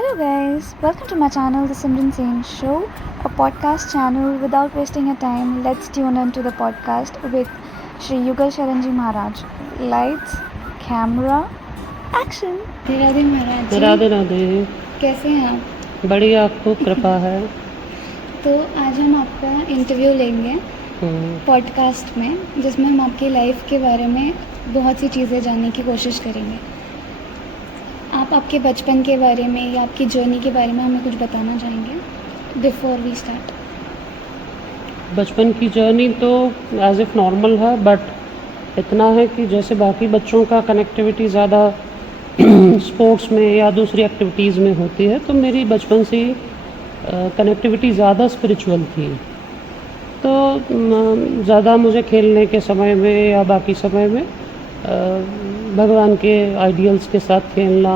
Hello, guys. Welcome to my channel, The Simran Singh Show, a podcast channel. Without wasting your time, let's tune into the podcast with Shri Yugal Sharanji Maharaj. Lights, camera, action. Radhe महाराज जी, राधे राधे। कैसे हैं आप? बड़ी आपको कृपा है। तो आज हम आपका इंटरव्यू लेंगे पॉडकास्ट में, जिसमें हम आपकी लाइफ के बारे में बहुत सी चीज़ें जानने की कोशिश करेंगे। आप आपके बचपन के बारे में या आपकी जर्नी के बारे में हमें कुछ बताना चाहेंगे बिफोर वी स्टार्ट? बचपन की जर्नी तो एज इफ नॉर्मल है, बट इतना है कि जैसे बाकी बच्चों का कनेक्टिविटी ज़्यादा स्पोर्ट्स में या दूसरी एक्टिविटीज़ में होती है, तो मेरी बचपन से कनेक्टिविटी ज़्यादा स्पिरिचुअल थी। तो ज़्यादा मुझे खेलने के समय में या बाकी समय में भगवान के आइडियल्स के साथ खेलना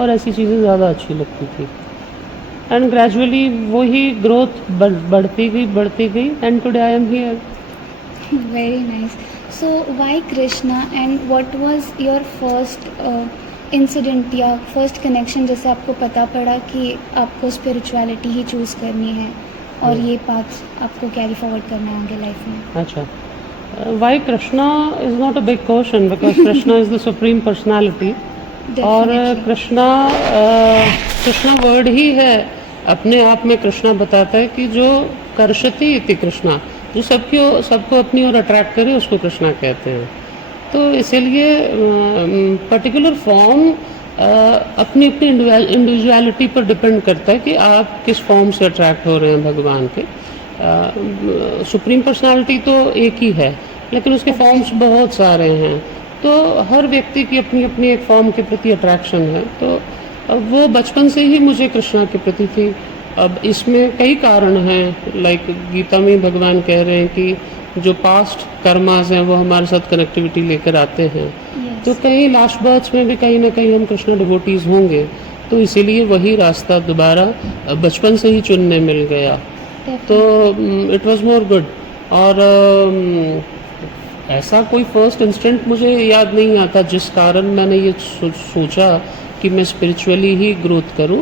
और ऐसी चीज़ें ज़्यादा अच्छी लगती थी। एंड ग्रेजुअली वही ग्रोथ बढ़ती गई and today I am here. Very nice. So why Krishna and what was your first incident या फर्स्ट कनेक्शन, जैसे आपको पता पड़ा कि आपको स्पिरिचुअलिटी ही चूज़ करनी है और ये पाथ आपको कैरी फॉरवर्ड करना है आगे लाइफ में? अच्छा, why Krishna is not a big question because Krishna is the supreme personality। और कृष्णा वर्ड ही है अपने आप में। कृष्णा बताता है कि जो कर्षति इति कृष्णा, जो सबको अपनी ओर अट्रैक्ट करे उसको कृष्णा कहते हैं। तो इसीलिए पर्टिकुलर फॉर्म अपनी इंडिविजुअलिटी पर डिपेंड करता है कि आप किस फॉर्म से अट्रैक्ट हो रहे हैं भगवान के। सुप्रीम पर्सनालिटी तो एक ही है, लेकिन उसके फॉर्म्स बहुत सारे हैं। तो हर व्यक्ति की अपनी अपनी एक फॉर्म के प्रति अट्रैक्शन है। तो वो बचपन से ही मुझे कृष्णा के प्रति थी। अब इसमें कई कारण हैं, लाइक गीता में भगवान कह रहे हैं कि जो पास्ट कर्मास हैं वो हमारे साथ कनेक्टिविटी लेकर आते हैं। तो कहीं लास्ट बर्थ्स में भी कहीं ना कहीं हम कृष्णा डिवोटीज होंगे, तो इसीलिए वही रास्ता दोबारा बचपन से ही चुनने मिल गया। तो इट वाज मोर गुड। और ऐसा कोई फर्स्ट इंस्टेंट मुझे याद नहीं आता जिस कारण मैंने ये सोचा कि मैं स्पिरिचुअली ही ग्रोथ करूं।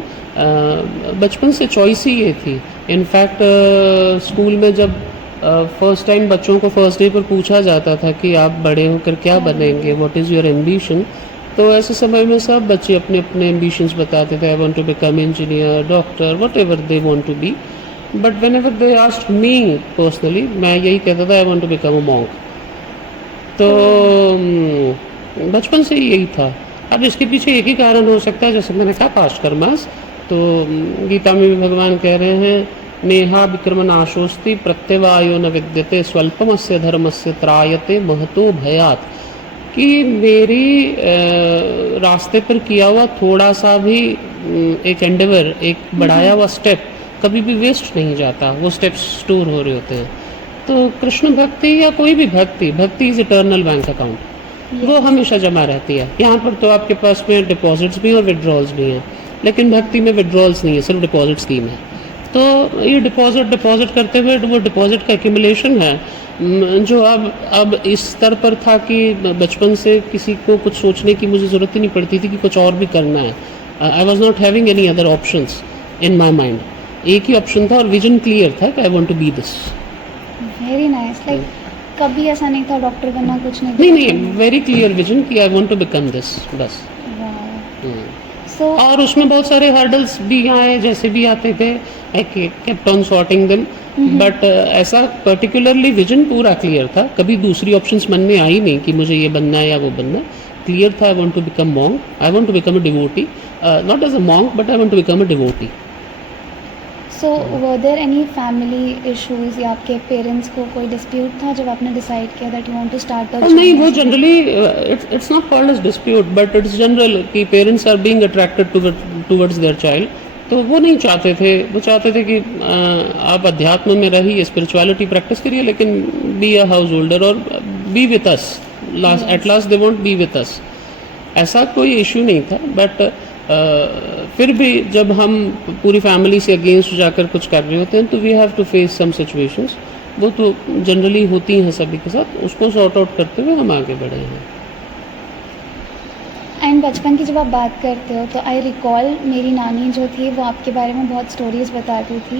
बचपन से चॉइस ही ये थी। इनफैक्ट स्कूल में जब फर्स्ट टाइम बच्चों को फर्स्ट डे पर पूछा जाता था कि आप बड़े होकर क्या बनेंगे, व्हाट इज़ योर एम्बिशन, तो ऐसे समय में सब बच्चे अपने अपने एम्बिशंस बताते थे। I want to become engineer, doctor, whatever they want to be. But whenever they asked me personally, मैं यही कहता था I want to become a monk. तो बचपन से ही यही था। अब इसके पीछे एक ही कारण हो सकता है, जैसे मैंने कहा पास्ट कर्मास। तो गीता में भी भगवान कह रहे हैं नेहा विक्रम नाशोस्ति प्रत्यवायो न विद्यते स्वल्पमस्य धर्मस्य त्रायते महतो भयात, कि मेरी रास्ते पर किया हुआ थोड़ा सा भी एक एंडेवर, एक बढ़ाया हुआ स्टेप कभी भी वेस्ट नहीं जाता, वो स्टेप्स स्टोर हो रहे होते हैं। तो कृष्ण भक्ति या कोई भी भक्ति इज इटर्नल बैंक अकाउंट, वो हमेशा जमा रहती है। यहाँ पर तो आपके पास में डिपॉजिट्स भी और विड्रॉल्स भी हैं, लेकिन भक्ति में विड्रॉल्स नहीं है, सिर्फ डिपॉजिट स्कीम है। तो ये डिपॉजिट करते हुए वो डिपॉजिट का एक्यूमुलेशन है, जो अब इस स्तर पर था कि बचपन से किसी को कुछ सोचने की मुझे ज़रूरत ही नहीं पड़ती थी कि कुछ और भी करना है। I was not having any other options in my mind. एक ही ऑप्शन था और विजन क्लियर था कि I want to be this. Very nice. Like कभी ऐसा नहीं था डॉक्टर बनना, कुछ नहीं, वेरी क्लियर विजन कि I want to become this, बस। और उसमें बहुत सारे हर्डल्स भी आए, जैसे भी आते थे, I kept on sorting them. But ऐसा पर्टिकुलरली विजन पूरा क्लियर था, कभी दूसरी ऑप्शंस मन में आई नहीं कि मुझे ये बनना है या वो बनना। क्लियर था I want to become monk, I want to become a devotee, not as a monk but I want to become a devotee. So were there any family issues या आपके पेरेंट्स को कोई डिस्प्यूट था जब आपने decide किया that you want to start? नहीं, वो generally it's not called as dispute, but it's general कि parents are being attracted towards their child. तो वो नहीं चाहते थे, वो चाहते थे कि आप अध्यात्म में रहिए, स्पिरिचुअलिटी प्रैक्टिस करिए, लेकिन बी अ हाउस होल्डर और B with us. At last they won't be with us. ऐसा कोई इशू नहीं था। बट फिर भी जब हम पूरी फैमिली से अगेंस्ट जाकर कुछ कर रहे होते हैं तो we have to face some situations. वो तो जनरली होती हैं सभी के साथ, उसको सॉर्ट आउट करते हुए हम आगे बढ़े हैं। एंड बचपन की जब आप बात करते हो तो आई रिकॉल मेरी नानी जो थी वो आपके बारे में बहुत स्टोरीज बताती थी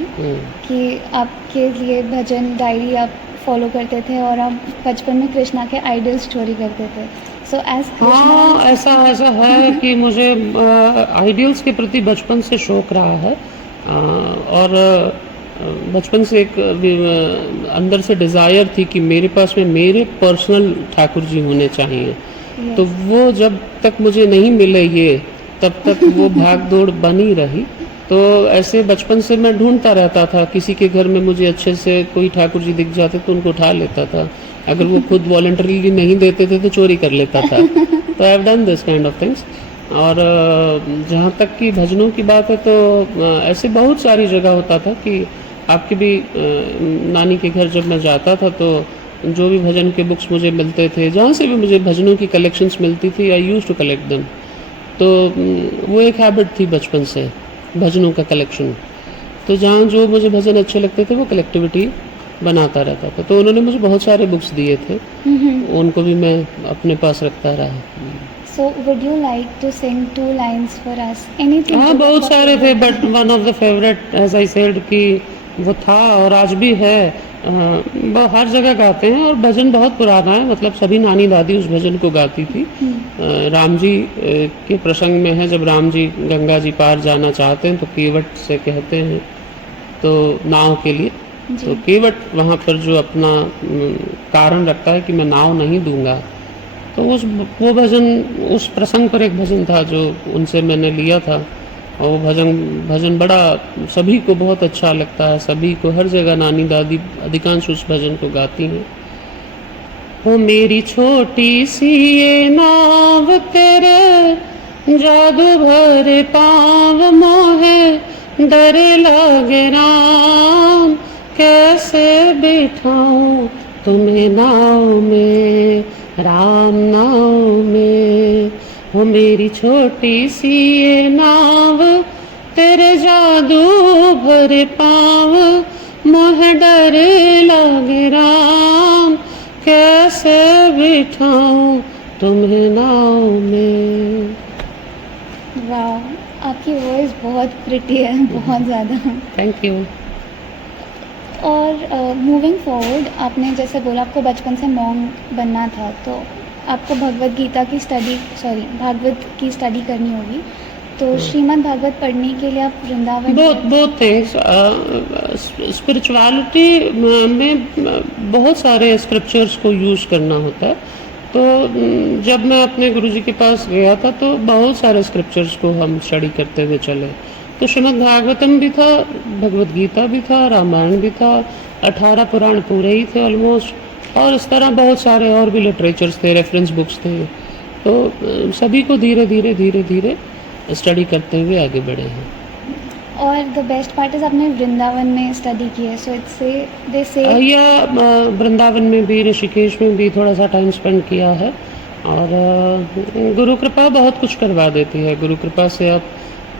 कि आपके लिए भजन डायरी आप फॉलो करते थे और आप बचपन में कृष्णा के आइडल स्टोरी करते थे। सो एज हाँ, ऐसा है कि मुझे आइडियल्स के प्रति बचपन से शौक रहा है, और बचपन से एक अंदर से डिज़ायर थी कि मेरे पास में मेरे पर्सनल ठाकुर जी होने चाहिए। तो वो जब तक मुझे नहीं मिले ये, तब तक वो भाग दौड़ बनी रही। तो ऐसे बचपन से मैं ढूंढता रहता था, किसी के घर में मुझे अच्छे से कोई ठाकुर जी दिख जाते तो उनको उठा लेता था, अगर वो खुद वॉलंटरीली नहीं देते थे तो चोरी कर लेता था। तो I have done this kind of things. और जहाँ तक कि भजनों की बात है तो ऐसे बहुत सारी जगह होता था कि आपकी भी नानी के घर जब मैं जाता था तो जो भी भजन के बुक्स मुझे मिलते थे, जहाँ से भी मुझे भजनों की कलेक्शंस मिलती थी, I used to collect them. तो वो एक हैबिट थी बचपन से, भजनों का कलेक्शन। तो जहाँ जो मुझे भजन अच्छे लगते थे वो कलेक्टिविटी बनाता रहता था। तो उन्होंने मुझे बहुत सारे बुक्स दिए थे, उनको भी मैं अपने पास रखता रहा। So would you like to sing 2 lines for us? Anything? हाँ, बहुत सारे थे, but one of the favourite as I said कि वो था और आज भी है। हर जगह गाते हैं और भजन बहुत पुराना है, मतलब सभी नानी दादी उस भजन को गाती थी। राम जी के प्रसंग में है, जब राम जी गंगा जी पार जाना चाहते हैं तो केवट से कहते हैं, तो नाव के लिए तो केवट वहाँ पर जो अपना कारण रखता है कि मैं नाव नहीं दूंगा। तो वो भजन, उस प्रसंग पर एक भजन था जो उनसे मैंने लिया था, और वो भजन बड़ा सभी को बहुत अच्छा लगता है। सभी को हर जगह नानी दादी अधिकांश उस भजन को गाती हैं। ओ मेरी छोटी सी ये नाव तेरे जादू भरे पाँव मोहे डर लागे राम, कैसे बिठाऊं तुम्हें नाव में, राम नाव में। वो मेरी छोटी सी ये नाव तेरे जादू भरे पाँव मोह डर लागे राम, कैसे बिठाऊं तुम्हें नाव में। वाह, आपकी वॉइस बहुत प्रिटी है, बहुत ज़्यादा। Thank you. और मूविंग फॉरवर्ड, आपने जैसे बोला आपको बचपन से मॉन्क बनना था, तो आपको भागवत की स्टडी करनी होगी। तो श्रीमद् भागवत पढ़ने के लिए आप वृंदावन बोथ थिंग्स, स्पिरिचुअलिटी में बहुत सारे स्क्रिप्चर्स को यूज़ करना होता है। तो जब मैं अपने गुरुजी के पास गया था तो बहुत सारे स्क्रिप्चर्स को हम स्टडी करते हुए चले। तो श्रीमद् भागवतम भी था, भगवत गीता भी था, रामायण भी था, 18 पुराण पूरे ही थे ऑलमोस्ट, और इस तरह बहुत सारे और भी लिटरेचर्स थे, रेफरेंस बुक्स थे। तो सभी को धीरे धीरे स्टडी करते हुए आगे बढ़े हैं। और द बेस्ट पार्ट इज आपने वृंदावन में स्टडी की है, सो इट्स दे से वृंदावन में भी, ऋषिकेश में भी थोड़ा सा टाइम स्पेंड किया है। और गुरु कृपा बहुत कुछ करवा देती है। गुरु कृपा से आप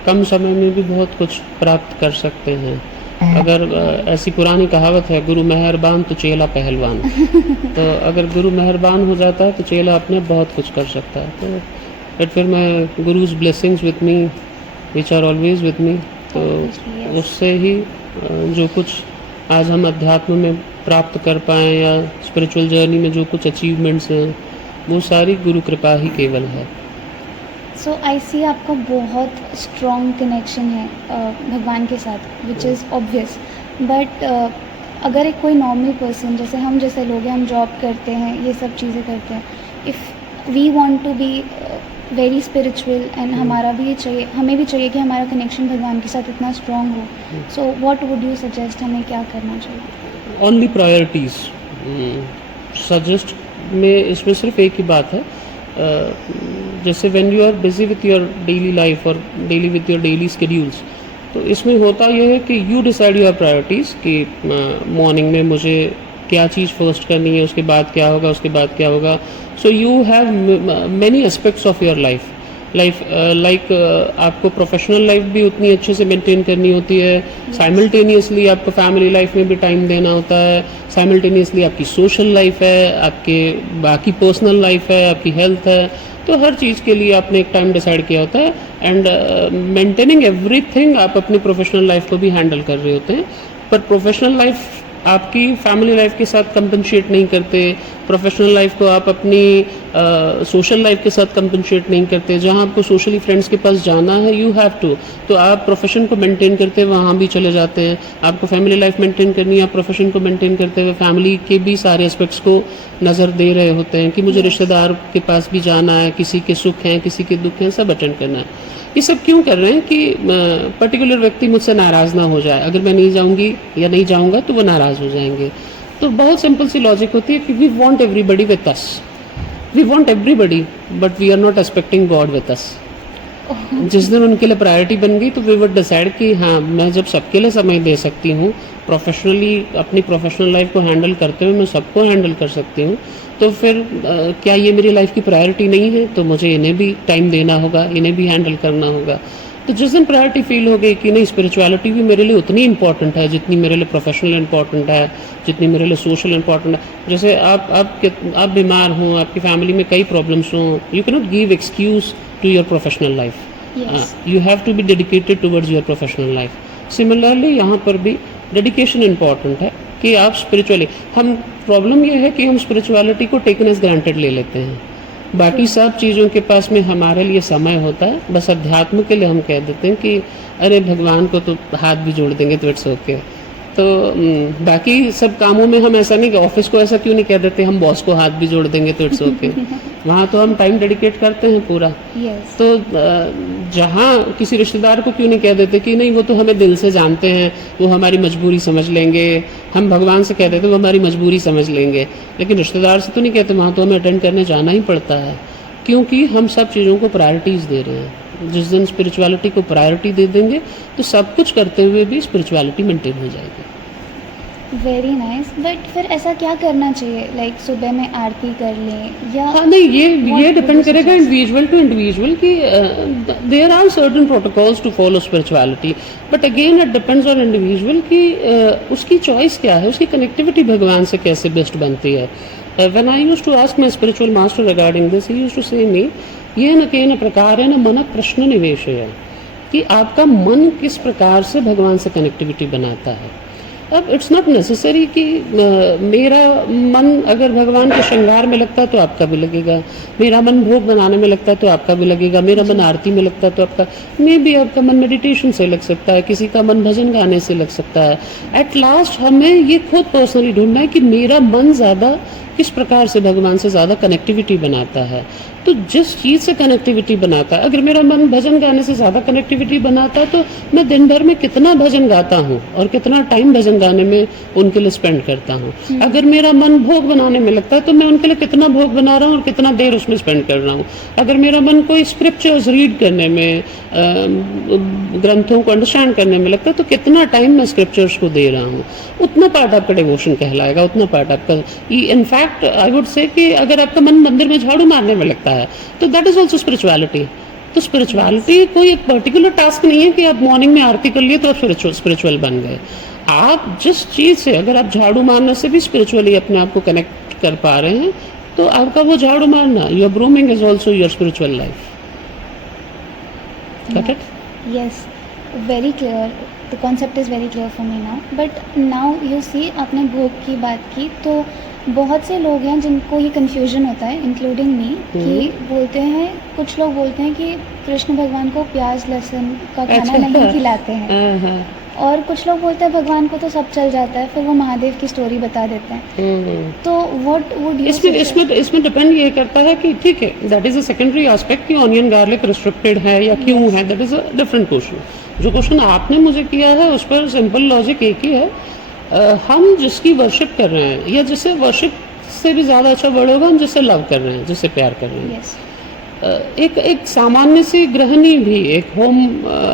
कम समय में भी बहुत कुछ प्राप्त कर सकते हैं। अगर ऐसी पुरानी कहावत है, गुरु मेहरबान तो चेला पहलवान। तो अगर गुरु मेहरबान हो जाता है तो चेला अपने बहुत कुछ कर सकता है। तो बट फिर मैं guru's blessings with me which are always with me, तो उससे ही जो कुछ आज हम अध्यात्म में प्राप्त कर पाएँ या स्पिरिचुअल जर्नी में जो कुछ अचीवमेंट्स हैं, वो सारी गुरु कृपा ही केवल है। सो आई सी आपका बहुत स्ट्रॉन्ग कनेक्शन है भगवान के साथ, विच इज़ ऑब्वियस। बट अगर एक कोई नॉर्मल पर्सन, जैसे हम जैसे लोग हैं, हम जॉब करते हैं, ये सब चीज़ें करते हैं, if we want to be very spiritual and हमारा भी चाहिए, हमें भी चाहिए कि हमारा कनेक्शन भगवान के साथ इतना स्ट्रॉन्ग हो, सो व्हाट वुड यू सजेस्ट, हमें क्या करना चाहिए? ओनली प्रायोरिटीज़ सजेस्ट में इसमें सिर्फ एक ही बात है, जैसे when you are busy with your daily life और daily with your daily schedules, तो इसमें होता यह है कि यू डिसाइड योर प्रायोरिटीज़ कि मॉर्निंग में मुझे क्या चीज़ फर्स्ट करनी है, उसके बाद क्या होगा, उसके बाद क्या होगा। So you have many aspects of your life like आपको प्रोफेशनल लाइफ भी उतनी अच्छे से मेंटेन करनी होती है, साइमल्टेनियसली आपको फैमिली लाइफ में भी टाइम देना होता है, साइमल्टेनियसली आपकी सोशल लाइफ है, आपके बाकी पर्सनल लाइफ है, आपकी हेल्थ है, तो हर चीज़ के लिए आपने एक टाइम डिसाइड किया होता है एंड मेंटेनिंग एवरीथिंग आप अपनी प्रोफेशनल लाइफ को भी हैंडल कर रहे होते हैं, पर प्रोफेशनल लाइफ आपकी फैमिली लाइफ के साथ कंपनशेट नहीं करते, प्रोफेशनल लाइफ को आप अपनी सोशल लाइफ के साथ कंपनशेट नहीं करते। जहाँ आपको सोशली फ्रेंड्स के पास जाना है यू हैव टू, तो आप प्रोफेशन को मेंटेन करते हुए वहाँ भी चले जाते हैं। आपको फैमिली लाइफ मेंटेन करनी है, आप प्रोफेशन को मेंटेन करते हुए फैमिली के भी सारे एस्पेक्ट्स को नज़र दे रहे होते हैं कि मुझे रिश्तेदार के पास भी जाना है, किसी के सुख हैं किसी के दुख हैं, सब अटेंड करना है। ये सब क्यों कर रहे हैं कि पर्टिकुलर व्यक्ति मुझसे नाराज़ ना हो जाए, अगर मैं नहीं जाऊंगी या नहीं जाऊंगा तो वो नाराज़ हो जाएंगे। तो बहुत सिंपल सी लॉजिक होती है कि we want everybody with us, we want everybody but we are not expecting God with us. जिस दिन उनके लिए प्रायोरिटी बन गई तो वी वुड डिसाइड कि हाँ मैं जब सबके लिए समय दे सकती हूँ, प्रोफेशनली अपनी प्रोफेशनल लाइफ को हैंडल करते हुए मैं सबको हैंडल कर सकती हूँ, तो फिर क्या ये मेरी लाइफ की प्रायोरिटी नहीं है? तो मुझे इन्हें भी टाइम देना होगा, इन्हें भी हैंडल करना होगा। तो जिस दिन प्रायोरिटी फील हो गई कि नहीं स्पिरिचुअलिटी भी मेरे लिए उतनी इंपॉर्टेंट है जितनी मेरे लिए प्रोफेशनल इंपॉर्टेंट है, जितनी मेरे लिए सोशल इंपॉर्टेंट है। जैसे आप बीमार हों, आपकी फैमिली में कई प्रॉब्लम्स हों, you can not give excuse to your professional life, you have to be dedicated towards your professional life. Similarly यहाँ पर भी डेडिकेशन इंपॉर्टेंट है कि आप स्पिरिचुअली, हम प्रॉब्लम ये है कि हम स्पिरिचुअलिटी को टेकन एज ग्रांटेड ले लेते हैं, बाकी सब चीज़ों के पास में हमारे लिए समय होता है, बस अध्यात्म के लिए हम कह देते हैं कि अरे भगवान को तो हाथ भी जोड़ देंगे तो इट्स ओके। तो बाकी सब कामों में हम ऐसा नहीं कि ऑफिस को ऐसा क्यों नहीं कह देते हम बॉस को हाथ भी जोड़ देंगे तो इट्स ओके, वहाँ तो हम टाइम डेडिकेट करते हैं पूरा। तो जहाँ किसी रिश्तेदार को क्यों नहीं कह देते कि नहीं वो तो हमें दिल से जानते हैं, वो हमारी मजबूरी समझ लेंगे, हम भगवान से कह देते वो हमारी मजबूरी समझ लेंगे, लेकिन रिश्तेदार से तो नहीं कहते, वहाँ तो हमें अटेंड करने जाना ही पड़ता है क्योंकि हम सब चीज़ों को प्रायोरिटीज़ दे रहे हैं। जिस दिन स्पिरिचुअलिटी को प्रायोरिटी दे देंगे तो सब कुछ करते हुए भी स्पिरिचुअलिटी मेंटेन हो जाएगी। Very nice. बट फिर ऐसा क्या करना चाहिए, लाइक सुबह में आरती कर लें या हाँ नहीं, ये डिपेंड करेगा इंडिविजुअल टू इंडिविजुअल कि there are certain protocols to follow spirituality, but again it depends on individual कि उसकी चॉइस क्या है, उसकी कनेक्टिविटी भगवान से कैसे बेस्ट बनती है। When I used to ask my spiritual master regarding this, he used to say me ये न केन प्रकार है न मन प्रश्न निवेश है, कि आपका मन किस प्रकार से भगवान से कनेक्टिविटी बनाता है। अब इट्स नॉट नेसेसरी कि मेरा मन अगर भगवान के श्रृंगार में लगता है तो आपका भी लगेगा, मेरा मन भोग बनाने में लगता है तो आपका भी लगेगा, मेरा मन आरती में लगता है तो आपका, मे भी आपका मन मेडिटेशन से लग सकता है, किसी का मन भजन गाने से लग सकता है। एट लास्ट हमें ये खुद पर्सनली ढूंढना है कि मेरा मन ज़्यादा किस प्रकार से भगवान से ज़्यादा कनेक्टिविटी बनाता है। तो जिस चीज़ से कनेक्टिविटी बनाता है, अगर मेरा मन भजन गाने से ज़्यादा कनेक्टिविटी बनाता है तो मैं दिन भर में कितना भजन गाता हूँ और कितना टाइम भजन गाने में उनके लिए स्पेंड करता हूँ। अगर मेरा मन भोग बनाने में लगता है तो मैं उनके लिए कितना भोग बना रहा हूँ और कितना देर उसमें स्पेंड कर रहा हूँ। अगर मेरा मन कोई स्क्रिप्चर्स रीड करने में, ग्रंथों को अंडरस्टैंड करने में लगता है तो कितना टाइम मैं स्क्रिप्चर्स को दे रहा हूँ, उतना पार्ट आपका डिवोशन कहलाएगा, उतना पार्ट आपका। इनफैक्ट आई वुड से कि अगर आपका मन मंदिर में झाड़ू मारने में लगता है तो दैट इज ऑल्सो स्पिरिचुअलिटी। तो स्पिरिचुअलिटी कोई एक पर्टिकुलर टास्क नहीं है कि आप मॉर्निंग में आरती कर लिए तो आप स्पिरिचुअल बन गए। आप जिस चीज़ से, अगर आप झाड़ू मारने से भी स्पिरिचुअली अपने आप को कनेक्ट कर पा रहे हैं तो आपका वो झाड़ू मारना, your brooming is also your spiritual life. Got it? Yes, very clear. The concept is very clear for me now. But now you see, आपने भोग की बात की तो बहुत से लोग हैं जिनको ये कन्फ्यूजन होता है, इंक्लूडिंग मी, कि बोलते हैं, कुछ लोग बोलते हैं कि कृष्ण भगवान को प्याज लहसुन का खाना नहीं खिलाते हैं, और कुछ लोग बोलते हैं भगवान को तो सब चल जाता है, फिर वो महादेव की स्टोरी बता देते हैं। तो व्हाट वुड यू इसमें डिपेंड ये करता है कि ठीक है, that is a secondary aspect कि ऑनियन गार्लिक रिस्ट्रिक्टेड है या क्यों है, that is a different question. जो क्वेश्चन आपने मुझे किया है उस पर सिंपल लॉजिक एक ही है, हम जिसकी वर्शिप कर रहे हैं या जिसे वर्शिप से भी ज़्यादा अच्छा वर्ड होगा, हम जिससे लव कर रहे हैं, जिससे प्यार कर रहे हैं। एक सामान्य सी गृहिणी भी, एक होम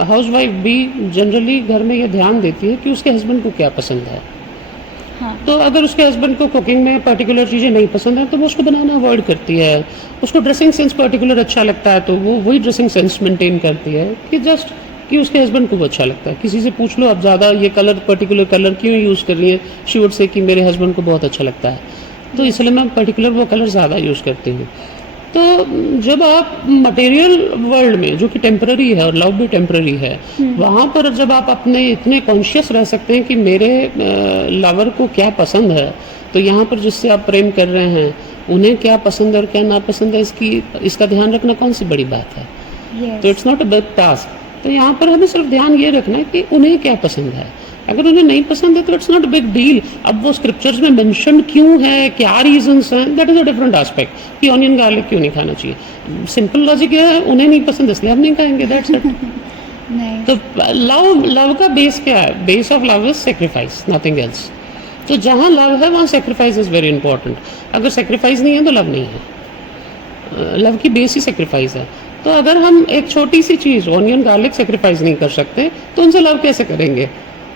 हाउसवाइफ भी जनरली घर में ये ध्यान देती है कि उसके हस्बैंड को क्या पसंद है। हाँ। तो अगर उसके हस्बैंड को कुकिंग में पर्टिकुलर चीज़ें नहीं पसंद है तो वो उसको बनाना अवॉइड करती है। उसको ड्रेसिंग सेंस पर्टिकुलर अच्छा लगता है तो वो वही ड्रेसिंग सेंस मेंटेन करती है कि जस्ट कि उसके हस्बैंड को वो अच्छा लगता है। किसी से पूछ लो आप ज़्यादा ये कलर, पर्टिकुलर कलर क्यों यूज़ कर रही है, शी वुड से कि मेरे हस्बैंड को बहुत अच्छा लगता है, तो इसलिए मैं पर्टिकुलर वो कलर ज़्यादा यूज़ करती हूँ। तो जब आप मटेरियल वर्ल्ड में, जो कि टेम्पररी है और लव भी टेम्पररी है, वहाँ पर जब आप अपने इतने कॉन्शियस रह सकते हैं कि मेरे लवर को क्या पसंद है, तो यहाँ पर जिससे आप प्रेम कर रहे हैं उन्हें क्या पसंद है और क्या नापसंद है, इसका ध्यान रखना कौन सी बड़ी बात है। Yes. तो it's not a big task. तो यहाँ पर हमें सिर्फ ध्यान ये रखना है कि उन्हें क्या पसंद है। अगर उन्हें नहीं पसंद है तो it's not a big deal. अब वो स्क्रिप्चर्स में मेंशन क्यों है, क्या रीजंस हैं, that is a different aspect कि ऑनियन गार्लिक क्यों नहीं खाना चाहिए। सिंपल लॉजिक ये है, उन्हें नहीं पसंद इसलिए हम नहीं खाएंगे, दैट्स इट। Nice. तो लव का बेस क्या है? Base of love is sacrifice, nothing else. तो जहाँ लव है वहाँ सेक्रीफाइस इज वेरी इंपॉर्टेंट। अगर सेक्रीफाइस नहीं है तो लव नहीं है। लव की बेस ही सेक्रीफाइस है। तो अगर हम एक छोटी सी चीज़ ऑनियन गार्लिक सेक्रीफाइस नहीं कर सकते तो उनसे लव कैसे करेंगे?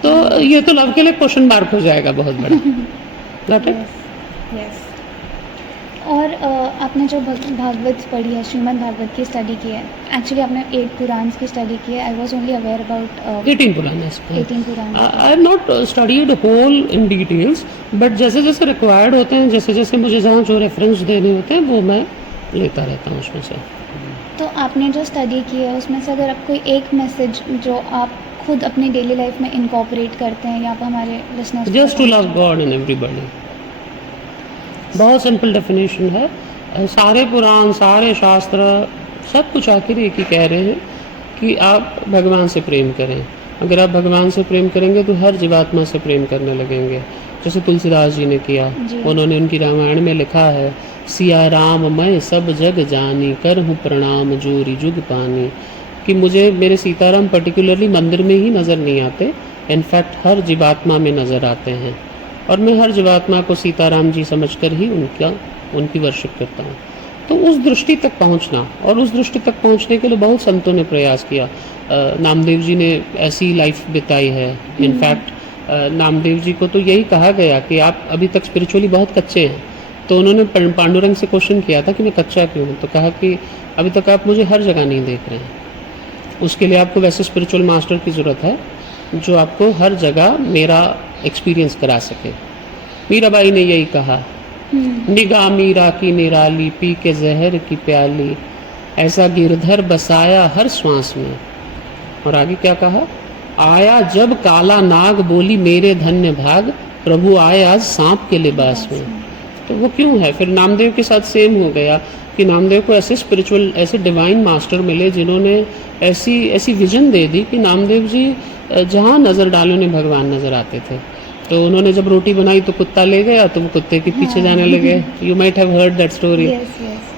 तो ये तो लव के लिए क्वेश्चन मार्क हो जाएगा बहुत बड़ा। Got it? Yes. और आपने जो भागवत पढ़ी है, श्रीमद् भागवत की स्टडी की है, एक्चुअली आपने 8 पुराण्स की स्टडी की है। I was only aware about 18 Purana. 18 Purana. I have not studied whole in details, but जैसे जैसे रिक्वायर्ड होते हैं, जैसे जैसे मुझे जहाँ जो रेफरेंस देने होते हैं वो मैं लेता रहता हूँ उसमें से। तो आपने जो स्टडी की है उसमें से अगर आप कोई एक मैसेज जो आप खुद अपनी डेली लाइफ में इनकॉर्पोरेट करते हैं या आप हमारे listeners just to love God and everybody. बहुत सिंपल डेफिनेशन है। सारे पुराण, सारे शास्त्र, सब कुछ आखिर एक ही कह रहे हैं कि आप भगवान से प्रेम करें। अगर आप भगवान से प्रेम करेंगे तो हर जीवात्मा से प्रेम करने लगेंगे, जैसे तुलसीदास जी ने किया। उन्होंने उनकी रामायण में लिखा है, सिया राम मैं सब जग जानी, करहूँ प्रणाम जोरी जुग पानी। कि मुझे मेरे सीताराम पर्टिकुलरली मंदिर में ही नज़र नहीं आते, इनफैक्ट हर जीवात्मा में नज़र आते हैं, और मैं हर जीवात्मा को सीताराम जी समझकर ही उनकी वर्शिप करता हूँ। तो उस दृष्टि तक पहुँचना, और उस दृष्टि तक पहुँचने के लिए बहुत संतों ने प्रयास किया। नामदेव जी ने ऐसी लाइफ बिताई है। इनफैक्ट नामदेव जी को तो यही कहा गया कि आप अभी तक स्पिरिचुअली बहुत कच्चे हैं। तो उन्होंने पांडुरंग से क्वेश्चन किया था कि मैं कच्चा क्यों हूँ, तो कहा कि अभी तक आप मुझे हर जगह नहीं देख रहे हैं। उसके लिए आपको वैसे स्पिरिचुअल मास्टर की ज़रूरत है जो आपको हर जगह मेरा एक्सपीरियंस करा सके। मीराबाई ने यही कहा, निगाह मीरा की निराली, पी के जहर की प्याली, ऐसा गिरधर बसाया हर श्वास में। और आगे क्या कहा, आया जब काला नाग, बोली मेरे धन्य भाग, प्रभु आए आज सांप के लिबास में। तो वो क्यों है? फिर नामदेव के साथ सेम हो गया कि नामदेव को ऐसे स्पिरिचुअल, ऐसे डिवाइन मास्टर मिले जिन्होंने ऐसी विजन दे दी कि नामदेव जी जहाँ नज़र डाले उन्हें भगवान नज़र आते थे। तो उन्होंने जब रोटी बनाई तो कुत्ता ले गया, तो वो कुत्ते के पीछे जाने लगे। You might have heard that story.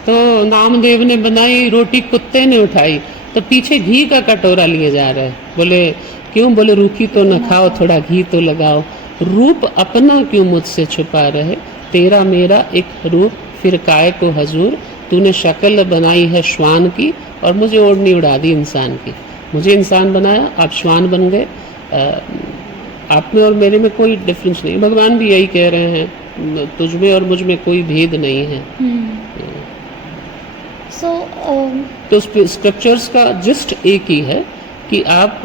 तो नामदेव ने बनाई रोटी, कुत्ते ने उठाई, तो पीछे घी का कटोरा लिए जा रहा है। बोले क्यों? बोले रूखी तो न खाओ, थोड़ा घी तो लगाओ। रूप अपना क्यों मुझसे छुपा रहे, तेरा मेरा एक रूप फिर काय को हजूर, तूने शक्ल बनाई है श्वान की और मुझे ओढ़नी उड़ा दी इंसान की। मुझे इंसान बनाया, आप श्वान बन गए। आप में और मेरे में कोई डिफरेंस नहीं। भगवान भी यही कह रहे हैं, तुझ में और मुझ में कोई भेद नहीं है। तो स्क्रिप्चर्स का जिस्ट एक ही है कि आप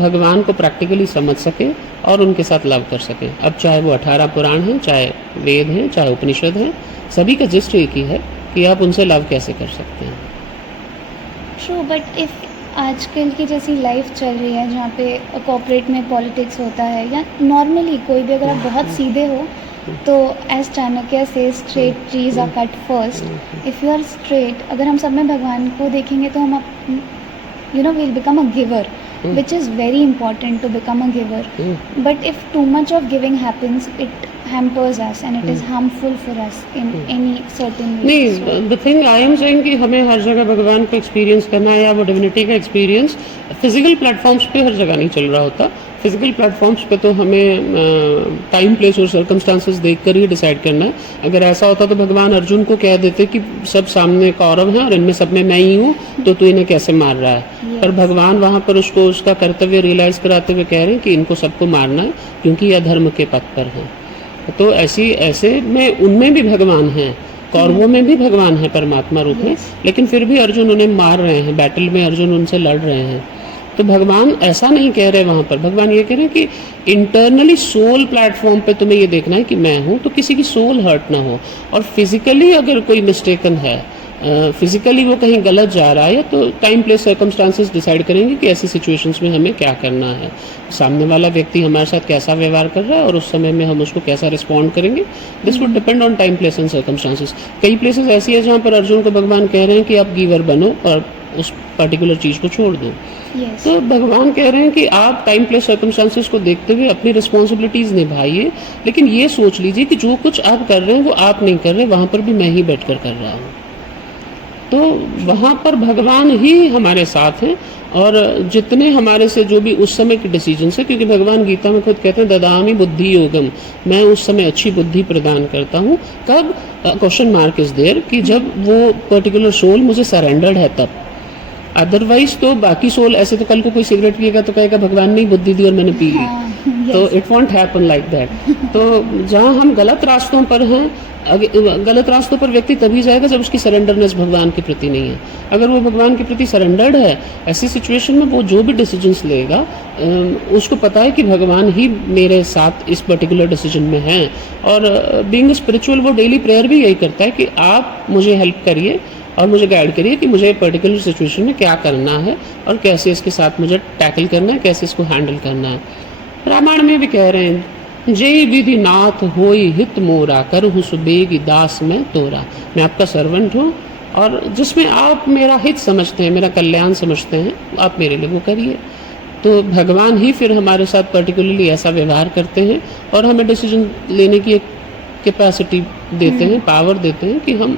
भगवान को प्रैक्टिकली समझ सकें और उनके साथ लव कर सकें। अब चाहे वो 18 पुराण हैं, चाहे वेद हैं, चाहे उपनिषद हैं, सभी का जिस्ट एक ही है कि आप उनसे लव कैसे कर सकते हैं। ट्रू, बट इफ़ आजकल की जैसी लाइफ चल रही है जहाँ पे कॉर्पोरेट में पॉलिटिक्स होता है, या नॉर्मली कोई भी अगर आप बहुत सीधे हो तो as Chanakya say straight trees are cut first. If you are straight, अगर हम सब में भगवान को देखेंगे तो हम we'll become a giver, which is very important to become a giver. But if too much of giving happens, it hampers us and it is harmful for us in any certain way. नहीं, the thing I am saying कि हमें हर जगह भगवान को experience करना है, या वो डिविनिटी का एक्सपीरियंस फिजिकल प्लेटफॉर्म्स पे हर जगह नहीं चल रहा होता। फिजिकल प्लेटफॉर्म्स पे तो हमें टाइम, प्लेस और सर्कमस्टांसेस देखकर ही डिसाइड करना है। अगर ऐसा होता तो भगवान अर्जुन को कह देते कि सब सामने कौरव हैं और इनमें सब में मैं ही हूँ, तो तू इन्हें कैसे मार रहा है। पर भगवान वहाँ पर उसको उसका कर्तव्य रियलाइज़ कराते हुए कह रहे हैं कि इनको सबको मारना है क्योंकि ये अधर्म के पथ पर हैं। तो ऐसे में उनमें भी भगवान हैं, कौरवों में भी भगवान है परमात्मा रूप में, लेकिन फिर भी अर्जुन उन्हें मार रहे हैं, बैटल में अर्जुन उनसे लड़ रहे हैं। तो भगवान ऐसा नहीं कह रहे वहाँ पर, भगवान ये कह रहे हैं कि इंटरनली सोल प्लेटफॉर्म पे तुम्हें ये देखना है कि मैं हूँ, तो किसी की सोल हर्ट ना हो। और फिजिकली अगर कोई मिस्टेकन है फिजिकली वो कहीं गलत जा रहा है, तो टाइम प्लेस सर्कमस्टांसेस डिसाइड करेंगे कि ऐसी सिचुएशंस में हमें क्या करना है, सामने वाला व्यक्ति हमारे साथ कैसा व्यवहार कर रहा है और उस समय में हम उसको कैसा रिस्पॉन्ड करेंगे। This would depend on time place and circumstances. कई प्लेसेस ऐसी है जहाँ पर अर्जुन को भगवान कह रहे हैं कि आप गिवर बनो और उस पर्टिकुलर चीज़ को छोड़ दो। Yes. तो भगवान कह रहे हैं कि आप टाइम प्लेस सर्कमस्टांसेस को देखते हुए अपनी रिस्पॉन्सिबिलिटीज़ निभाइए, लेकिन ये सोच लीजिए कि जो कुछ आप कर रहे हैं वो आप नहीं कर रहे, वहाँ पर भी मैं ही बैठकर कर रहा हूँ। तो वहाँ पर भगवान ही हमारे साथ हैं, और जितने हमारे से जो भी उस समय के डिसीजन है, क्योंकि भगवान गीता में खुद कहते हैं ददामि बुद्धि योगम, मैं उस समय अच्छी बुद्धि प्रदान करता हूँ। कब? क्वेश्चन मार्क इज देयर, कि जब वो पर्टिकुलर सोल मुझे सरेंडर्ड है तब। अदरवाइज तो बाकी सोल ऐसे, तो कल को कोई सिगरेट पिएगा तो कहेगा भगवान ने ही बुद्धि दी और मैंने पी ली। तो it won't happen like that. तो जहाँ हम गलत रास्तों पर हैं, गलत रास्तों पर व्यक्ति तभी जाएगा जब उसकी सरेंडरनेस भगवान के प्रति नहीं है। अगर वो भगवान के प्रति सरेंडर्ड है, ऐसी सिचुएशन में वो जो भी डिसीजंस लेगा उसको पता है कि भगवान ही मेरे साथ इस पर्टिकुलर डिसीजन में हैं। और बीइंग स्पिरिचुअल वो डेली प्रेयर भी यही करता है कि आप मुझे हेल्प करिए और मुझे गाइड करिए कि मुझे पर्टिकुलर सिचुएशन में क्या करना है और कैसे इसके साथ मुझे टैकल करना है, कैसे इसको हैंडल करना है। रामायण में भी कह रहे हैं, जय विधि नाथ होई हित मोरा, करहु सुबेगी दास में तोरा। मैं आपका सर्वेंट हूँ, और जिसमें आप मेरा हित समझते हैं, मेरा कल्याण समझते हैं, आप मेरे लिए वो करिए। तो भगवान ही फिर हमारे साथ पर्टिकुलरली ऐसा व्यवहार करते हैं और हमें डिसीजन लेने की एक कैपेसिटी देते हैं, पावर देते हैं कि हम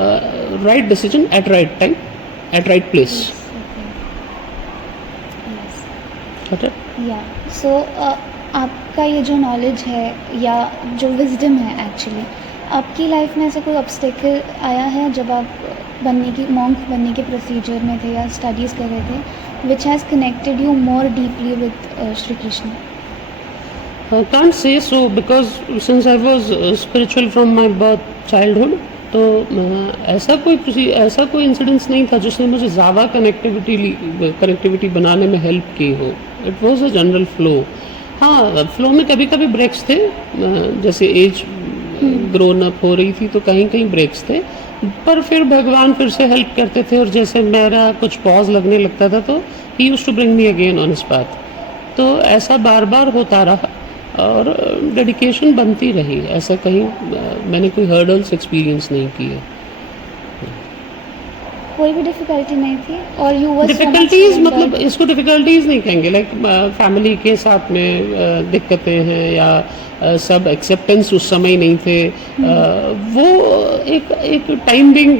right decision at right time at right place. या सो आपका ये जो नॉलेज है या जो विजडम है, एक्चुअली आपकी लाइफ में ऐसा कोई ऑब्स्टेकल आया है जब आप मॉन्क बनने के प्रोसीजर में थे या स्टडीज़ कर रहे थे, which has connected you more deeply with Shri Krishna? Can't say so, because since I was spiritual from my birth, childhood, तो ऐसा कोई इंसिडेंस नहीं था जिसने मुझे ज़्यादा कनेक्टिविटी बनाने में हेल्प की हो। It was a general flow. हाँ, फ्लो में कभी कभी ब्रेक्स थे, जैसे एज ग्रोन अप हो रही थी तो कहीं कहीं ब्रेक्स थे, पर फिर भगवान फिर से हेल्प करते थे, और जैसे मेरा कुछ पॉज लगने लगता था तो he used to bring me again on his path. तो ऐसा बार बार होता रहा और डेडिकेशन बनती रही। ऐसा कहीं मैंने कोई हर्डल्स एक्सपीरियंस नहीं किए। कोई भी डिफ़िकल्टी नहीं थी? और यू वर डिफ़िकल्टीज़, मतलब इसको डिफ़िकल्टीज़ नहीं कहेंगे, लाइक फैमिली के साथ में दिक्कतें हैं या सब एक्सेप्टेंस उस समय नहीं थे, वो एक टाइम बिंग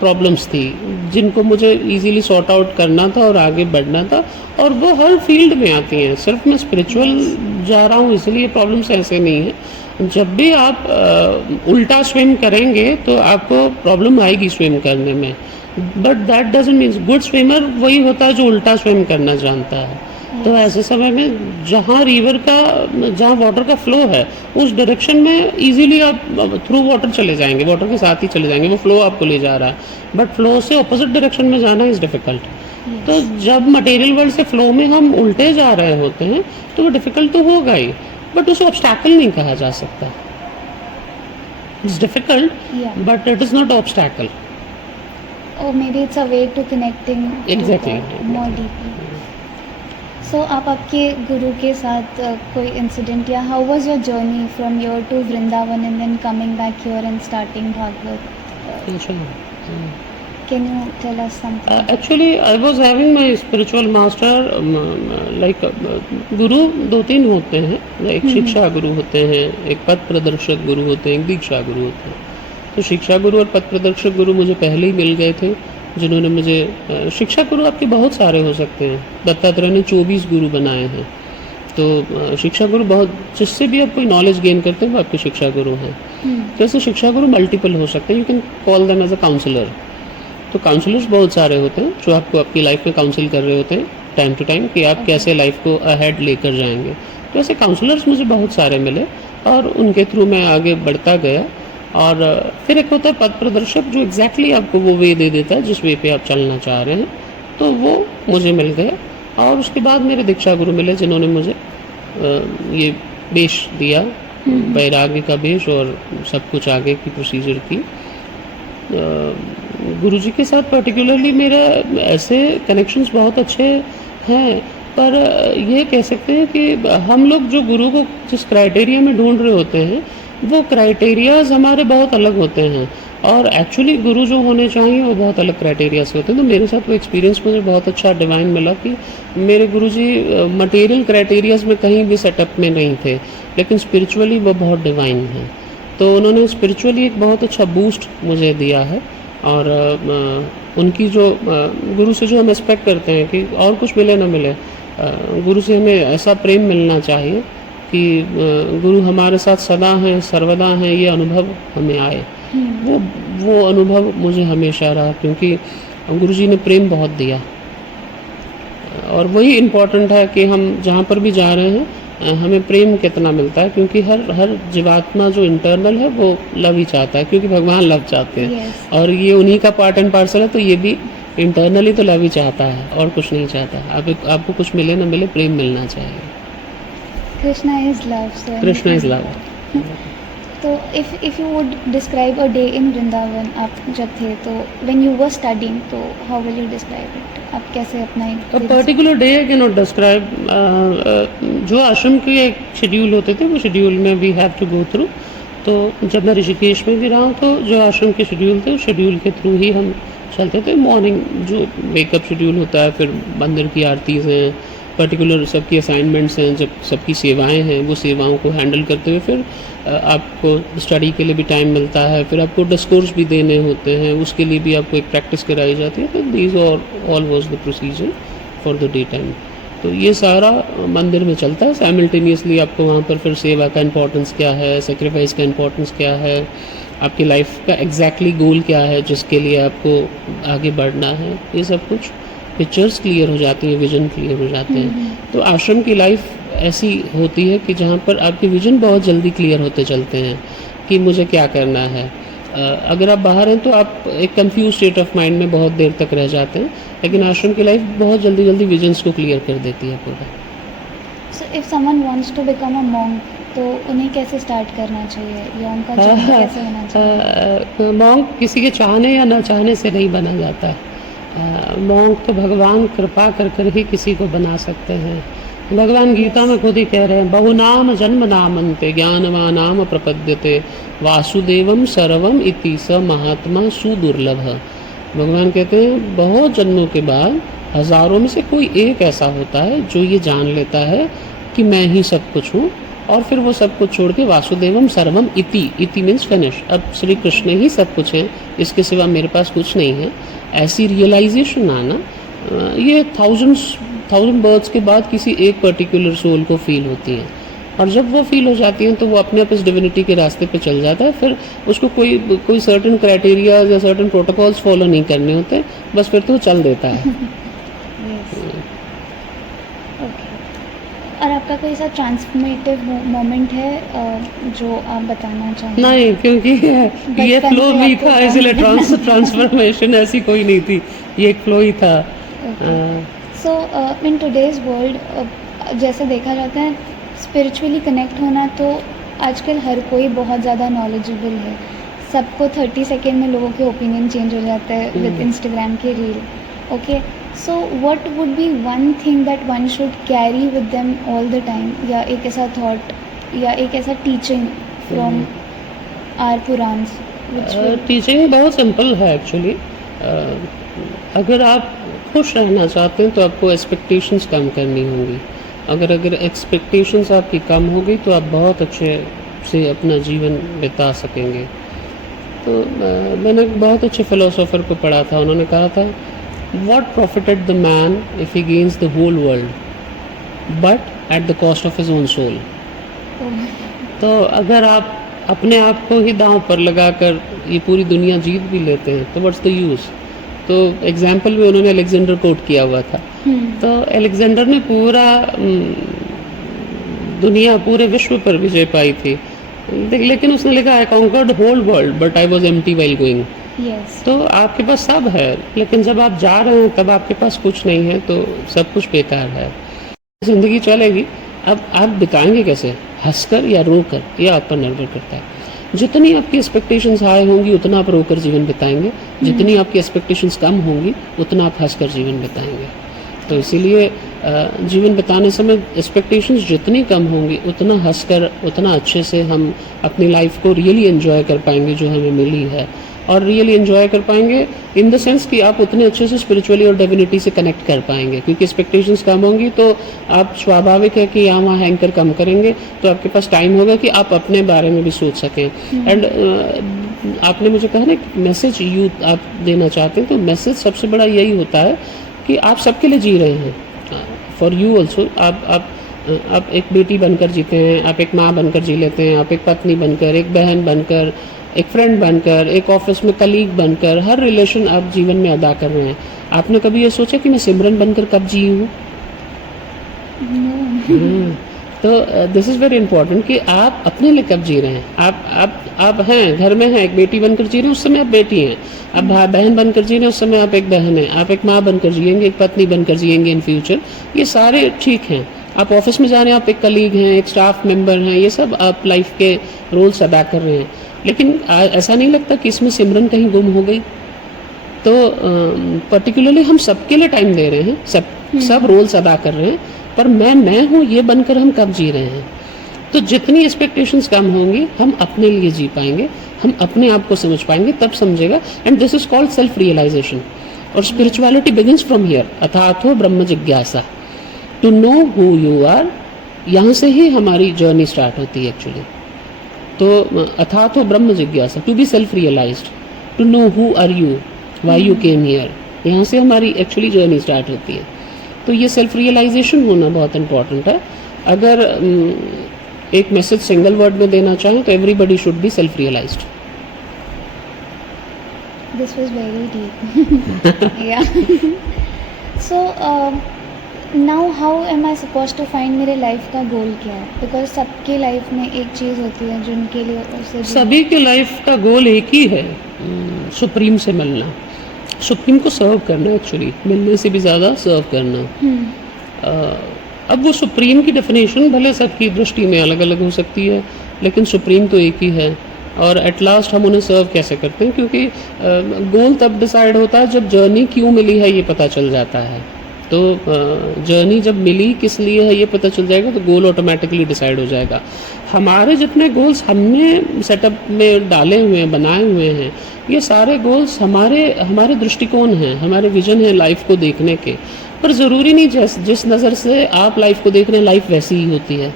प्रॉब्लम्स थी जिनको मुझे इजीली सॉर्ट आउट करना था और आगे बढ़ना था, और वो हर फील्ड में आती हैं। सिर्फ मैं स्पिरिचुअल जा रहा हूँ इसलिए प्रॉब्लम्स ऐसे नहीं हैं। जब भी आप उल्टा स्विम करेंगे तो आपको प्रॉब्लम आएगी स्विम करने में, but that doesn't means good swimmer वही होता है जो उल्टा स्विम करना जानता है। तो ऐसे समय में जहाँ वाटर का फ्लो है उस डायरेक्शन में इजीली आप थ्रू वाटर चले जाएंगे, वाटर के साथ ही चले जाएंगे, वो फ्लो आपको ले जा रहा है, बट फ्लो से ऑपोजिट डायरेक्शन में जाना इज़ डिफ़िकल्ट। तो जब मटेरियल वर्ल्ड से फ्लो में हम उल्टे जा रहे होते हैं तो वो डिफ़िकल्ट तो होगा ही, बट उसे ऑब्स्टैकल नहीं कहा जा सकता। It's difficult but it is not obstacle. or maybe it's a way to connecting exactly more deeply. So आप आपके गुरु के साथ कोई इंसिडेंट, या how was your journey from here to Vrindavan and then coming back here and starting Bhagavad? Can you tell us something? Actually I was having my spiritual master, like गुरु दो तीन होते हैं, एक शिक्षा गुरु होते हैं, एक पथ प्रदर्शक गुरु होते हैं, एक दीक्षा गुरु होते हैं। तो शिक्षा गुरु और पथ प्रदर्शक गुरु मुझे पहले ही मिल गए थे, जिन्होंने मुझे शिक्षा गुरु आपके बहुत सारे हो सकते हैं, दत्तात्रेय ने 24 गुरु बनाए हैं। तो शिक्षा गुरु बहुत, जिससे भी आप कोई नॉलेज गेन करते हैं वो आपके शिक्षा गुरु हैं। तो ऐसे शिक्षा गुरु मल्टीपल हो सकते हैं, you can call them as a counsellor. तो काउंसलर्स बहुत सारे होते हैं जो आपको आपकी लाइफ में काउंसिल कर रहे होते हैं टाइम टू टाइम कि आप कैसे लाइफ को अहेड लेकर जाएंगे। तो ऐसे काउंसलर्स मुझे बहुत सारे मिले और उनके थ्रू मैं आगे बढ़ता गया। और फिर एक होता है पथ प्रदर्शक जो एग्जैक्टली आपको वो वे दे देता है जिस वे पे आप चलना चाह रहे हैं, तो वो मुझे मिल गया। और उसके बाद मेरे दीक्षा गुरु मिले जिन्होंने मुझे ये बेश दिया, वैराग्य का बेश और सब कुछ आगे की प्रोसीजर की। गुरुजी के साथ पर्टिकुलरली मेरा ऐसे कनेक्शंस बहुत अच्छे हैं, पर ये कह सकते हैं कि हम लोग जो गुरु को जिस क्राइटेरिया में ढूंढ रहे होते हैं वो क्राइटेरियाज हमारे बहुत अलग होते हैं, और एक्चुअली गुरु जो होने चाहिए वो बहुत अलग क्राइटेरिया से होते हैं। तो मेरे साथ वो एक्सपीरियंस मुझे बहुत अच्छा डिवाइन मिला कि मेरे गुरुजी मटेरियल क्राइटेरियाज में कहीं भी सेटअप में नहीं थे, लेकिन स्पिरिचुअली वो बहुत डिवाइन हैं। तो उन्होंने स्पिरिचुअली एक बहुत अच्छा बूस्ट मुझे दिया है, और उनकी जो गुरु से जो हम एक्सपेक्ट करते हैं कि और कुछ मिले ना मिले, गुरु से हमें ऐसा प्रेम मिलना चाहिए कि गुरु हमारे साथ सदा हैं, सर्वदा हैं, ये अनुभव हमें आए। वो अनुभव मुझे हमेशा रहा, क्योंकि गुरुजी ने प्रेम बहुत दिया, और वही इम्पोर्टेंट है कि हम जहाँ पर भी जा रहे हैं हमें प्रेम कितना मिलता है, क्योंकि हर जीवात्मा जो इंटरनल है वो लव ही चाहता है, क्योंकि भगवान लव चाहते हैं। Yes. और ये उन्हीं का पार्ट एंड पार्सल है, तो ये भी इंटरनली तो लव ही चाहता है और कुछ नहीं चाहता। आपको कुछ मिले ना मिले, प्रेम मिलना चाहिए। Krishna is love, so Krishna is love. तो if you would describe a day in Vrindavan, आप जब थे तो व्हेन यू वर स्टडीइंग, तो how will you describe it? आप कैसे अपना a particular day I can not describe. जो आश्रम के एक शेड्यूल होते थे वो शेड्यूल में we have to go through. तो जब मैं ऋषिकेश में भी रहा हूँ तो जो आश्रम के शेड्यूल थे उस शेड्यूल के थ्रू ही हम चलते थे। मॉर्निंग जो वेकअप शेड्यूल होता है, फिर मंदिर की आरतीज़ हैं, पर्टिकुलर सबकी असाइनमेंट्स हैं, जब सबकी सेवाएं हैं, वो सेवाओं को हैंडल करते हुए फिर आपको स्टडी के लिए भी टाइम मिलता है, फिर आपको डिस्कोर्स भी देने होते हैं, उसके लिए भी आपको एक प्रैक्टिस कराई जाती है। तो these all was the procedure for the day time. तो ये सारा मंदिर में चलता है साइमल्टेनियसली। आपको वहाँ पर फिर सेवा का इम्पोर्टेंस क्या है, सेक्रीफाइस का इम्पोर्टेंस क्या है, आपकी लाइफ का एग्जैक्टली गोल क्या है जिसके लिए आपको आगे बढ़ना है, ये सब कुछ पिक्चर्स क्लियर हो जाती हैं, विजन क्लियर हो जाते हैं। तो आश्रम की लाइफ ऐसी होती है कि जहाँ पर आपके विजन बहुत जल्दी क्लियर होते चलते हैं कि मुझे क्या करना है। अगर आप बाहर हैं तो आप एक कंफ्यूज स्टेट ऑफ माइंड में बहुत देर तक रह जाते हैं, लेकिन आश्रम की लाइफ बहुत जल्दी जल्दी विजन्स को क्लियर कर देती है पूरा। So if someone wants to become a monk, तो उन्हें कैसे स्टार्ट करना चाहिए, या उनका जर्नी कैसे होना चाहिए? मॉन्क किसी के चाहने या ना चाहने से नहीं बना जाता है। मॉन्क तो भगवान कृपा कर कर ही किसी को बना सकते हैं। भगवान गीता में खुद ही कह रहे हैं, बहुनाम जन्म नामन्ते ज्ञानवानाम प्रपद्यते वासुदेवम सर्वम इति स महात्मा सुदुर्लभ। भगवान कहते हैं बहुत जन्मों के बाद हजारों में से कोई एक ऐसा होता है जो ये जान लेता है कि मैं ही सब कुछ हूँ, और फिर वो सब कुछ छोड़ के वासुदेवम सर्वम इति मीन्स फिनिश, अब श्री कृष्ण ही सब कुछ है, इसके सिवा मेरे पास कुछ नहीं है। ऐसी रियलाइजेशन आना, ये थाउजेंड बर्थ्स के बाद किसी एक पर्टिकुलर सोल को फील होती है, और जब वो फील हो जाती हैं तो वो अपने आप इस डिविनिटी के रास्ते पे चल जाता है। फिर उसको कोई सर्टेन क्राइटेरिया या सर्टेन प्रोटोकॉल्स फॉलो नहीं करने होते, बस फिर तो वो चल देता है। ओके, और आपका कोई ऐसा ट्रांसफॉर्मेटिव मोमेंट है जो आप बताना चाहेंगे? नहीं, क्योंकि ये फ्लो भी था, इसलिए ट्रांसफॉर्मेशन ऐसी कोई नहीं थी, ये एक फ्लो ही था। सो इन टुडेज वर्ल्ड जैसे देखा जाता है, स्पिरिचुअली कनेक्ट होना तो आजकल हर कोई बहुत ज़्यादा नॉलेजेबल है। सबको 30 सेकेंड में लोगों के ओपिनियन चेंज हो जाता है विद इंस्टाग्राम के reel. Okay, so what would be one thing that one should carry with them all the time, या एक ऐसा थॉट या एक ऐसा teaching from our Puranas? Teaching बहुत सिंपल है एक्चुअली। अगर आप खुश रहना चाहते हैं तो आपको एक्सपेक्टेशंस कम करनी होंगी। अगर एक्सपेक्टेशंस आपकी कम होगी तो आप बहुत अच्छे से अपना जीवन बिता सकेंगे। तो मैंने एक बहुत अच्छे फिलोसोफर को पढ़ा था, उन्होंने कहा था, what profited the man if he gains the whole world but at the cost of his own soul. तो अगर आप अपने आप को ही दांव पर लगाकर ये पूरी दुनिया जीत भी लेते हैं तो व्हाट्स द यूज़। तो एग्जाम्पल भी उन्होंने अलेक्जेंडर कोट किया हुआ था। तो अलेक्जेंडर ने पूरा दुनिया, पूरे विश्व पर विजय पाई थी, लेकिन उसने लिखा, I conquered whole world but I was empty while going. तो आपके पास सब है, लेकिन जब आप जा रहे हैं तब आपके पास कुछ नहीं है, तो सब कुछ बेकार है। ज़िंदगी चलेगी, अब आप बिताएंगे कैसे, हंसकर या रोकर, यह आप पर निर्भर करता है। जितनी आपकी एक्सपेक्टेशंस हाई होंगी उतना आप रोकर जीवन बिताएंगे, जितनी आपकी एक्सपेक्टेशंस कम होंगी उतना आप हंसकर जीवन बिताएंगे। तो इसीलिए जीवन बिताने समय एक्सपेक्टेशंस जितनी कम होंगी उतना हंसकर, उतना अच्छे से हम अपनी लाइफ को रियली एंजॉय कर पाएंगे जो हमें मिली है, और रियली एंजॉय कर पाएंगे इन द सेंस कि आप उतने अच्छे से स्पिरिचुअली और डिविनिटी से कनेक्ट कर पाएंगे, क्योंकि एक्सपेक्टेशंस कम होंगी तो आप स्वाभाविक है कि यहाँ वहाँ हैंकर कम करेंगे, तो आपके पास टाइम होगा कि आप अपने बारे में भी सोच सकें। एंड आपने मुझे कहा ना मैसेज यूथ आप देना चाहते हैं, तो मैसेज सबसे बड़ा यही होता है कि आप सबके लिए जी रहे हैं, फॉर यू ऑल्सो। आप एक बेटी बनकर जीते हैं, आप एक माँ बनकर जी लेते हैं, आप एक पत्नी बनकर, एक बहन बनकर, एक फ्रेंड बनकर, एक ऑफिस में कलीग बनकर, हर रिलेशन आप जीवन में अदा कर रहे हैं। आपने कभी ये सोचा कि मैं सिमरन बनकर कब जी हूँ? तो दिस इज़ वेरी इंपॉर्टेंट कि आप अपने लिए कब जी रहे हैं। आप हैं, घर में हैं, एक बेटी बनकर जी रहे हैं, उस समय आप बेटी हैं। आप भाई बहन बनकर जी रहे हैं, उस समय आप एक बहन हैं। आप एक माँ बनकर जिएंगे, एक पत्नी बनकर जिएंगे इन फ्यूचर, ये सारे ठीक हैं। आप ऑफिस में जा रहे हैं, आप एक कलीग हैं, एक स्टाफ मेंबर हैं, ये सब आप लाइफ के रोल्स अदा कर रहे हैं। लेकिन ऐसा नहीं लगता कि इसमें सिमरन कहीं गुम हो गई? तो पर्टिकुलरली हम सबके लिए टाइम दे रहे हैं, सब रोल्स अदा कर रहे हैं, पर मैं हूँ ये बनकर हम कब जी रहे हैं? तो जितनी एक्सपेक्टेशंस कम होंगी हम अपने लिए जी पाएंगे, हम अपने आप को समझ पाएंगे, तब समझेगा। And this is called self realisation. और स्पिरिचुअलिटी बिगिंस फ्रॉम हियर, अथातो ब्रह्म जिज्ञासा, to know who you are. यहाँ से ही हमारी जर्नी स्टार्ट होती है एक्चुअली। तो अथातो ब्रह्म जिज्ञासा, to be self realised, to know who are you, why you came here, यहाँ से हमारी एक्चुअली जर्नी स्टार्ट होती है। तो ये सेल्फ रियलाइजेशन होना बहुत इम्पॉर्टेंट है। अगर एक मैसेज सिंगल वर्ड में देना चाहें तो everybody should be self realized. This was very deep. या so now how am I suppose to find मेरे लाइफ का गोल क्या है? बिकॉज सबकी लाइफ में एक चीज़ होती है जिनके लिए उसे सभी के लाइफ का गोल एक ही है, सुप्रीम से मिलना, सुप्रीम को सर्व करना, एक्चुअली मिलने से भी ज़्यादा सर्व करना। अब वो सुप्रीम की डेफिनेशन भले सबकी दृष्टि में अलग अलग हो सकती है, लेकिन सुप्रीम तो एक ही है। और एट लास्ट हम उन्हें सर्व कैसे करते हैं, क्योंकि गोल तब डिसाइड होता है जब जर्नी क्यों मिली है ये पता चल जाता है। तो जर्नी जब मिली किस लिए है ये पता चल जाएगा तो गोल ऑटोमेटिकली डिसाइड हो जाएगा। हमारे जितने गोल्स हमने सेटअप में डाले हुए हैं, बनाए हुए हैं, ये सारे गोल्स हमारे दृष्टिकोण हैं, हमारे विजन है लाइफ को देखने के। पर ज़रूरी नहीं जिस नज़र से आप लाइफ को देख रहे हैं लाइफ वैसी ही होती है।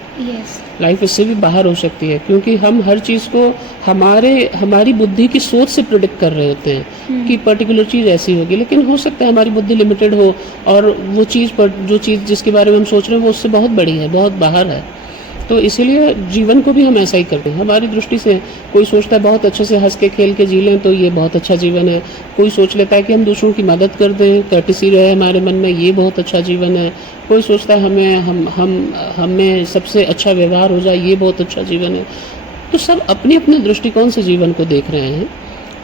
लाइफ इससे भी बाहर हो सकती है, क्योंकि हम हर चीज़ को हमारी बुद्धि की सोच से प्रेडिक्ट कर रहे होते हैं कि पर्टिकुलर चीज़ ऐसी होगी, लेकिन हो सकता है हमारी बुद्धि लिमिटेड हो और वो जो चीज़ जिसके बारे में हम सोच रहे हैं वो उससे बहुत बड़ी है, बहुत बाहर है। तो इसीलिए जीवन को भी हम ऐसा ही करते हैं हमारी दृष्टि से। कोई सोचता है बहुत अच्छे से हंस के खेल के जी लें तो ये बहुत अच्छा जीवन है। कोई सोच लेता है कि हम दूसरों की मदद कर दें, कर्टसी रहे हमारे मन में, ये बहुत अच्छा जीवन है। कोई सोचता है हमें सबसे अच्छा व्यवहार हो जाए, ये बहुत अच्छा जीवन है। तो सब अपने अपने दृष्टिकोण से जीवन को देख रहे हैं,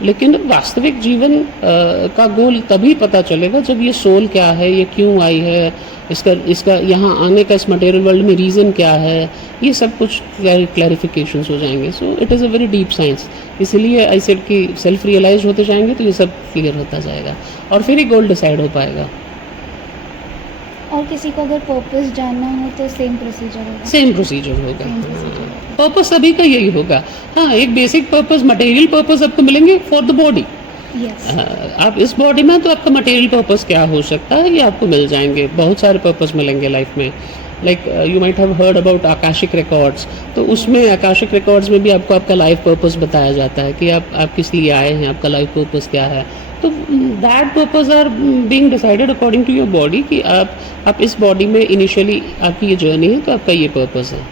लेकिन वास्तविक जीवन का गोल तभी पता चलेगा जब ये सोल क्या है, ये क्यों आई है, इसका यहाँ आने का इस मटेरियल वर्ल्ड में रीज़न क्या है, ये सब कुछ क्लैरिफिकेशंस हो जाएंगे। So it is a very deep science. इसीलिए आई सेड कि सेल्फ रियलाइज होते जाएंगे तो ये सब क्लियर होता जाएगा और फिर ही गोल डिसाइड हो पाएगा। और किसी को अगर पर्पस जानना हो तो सेम प्रोसीजर होगा। पर्पस सभी का यही होगा। हाँ, एक बेसिक पर्पस, मटेरियल पर्पस आपको मिलेंगे फॉर द बॉडी। आप इस बॉडी में तो आपका मटेरियल पर्पस क्या हो सकता है ये आपको मिल जाएंगे। बहुत सारे पर्पस मिलेंगे लाइफ में। Like you might have heard about Akashic records, तो उसमें आकाशिक रिकॉर्ड्स में भी आपको आपका लाइफ पर्पस बताया जाता है कि आप किस लिए आए हैं, आपका लाइफ पर्पस क्या है। तो that purpose are being decided according to your body कि आप इस बॉडी में इनिशियली आपकी ये जर्नी है तो आपका ये पर्पस है।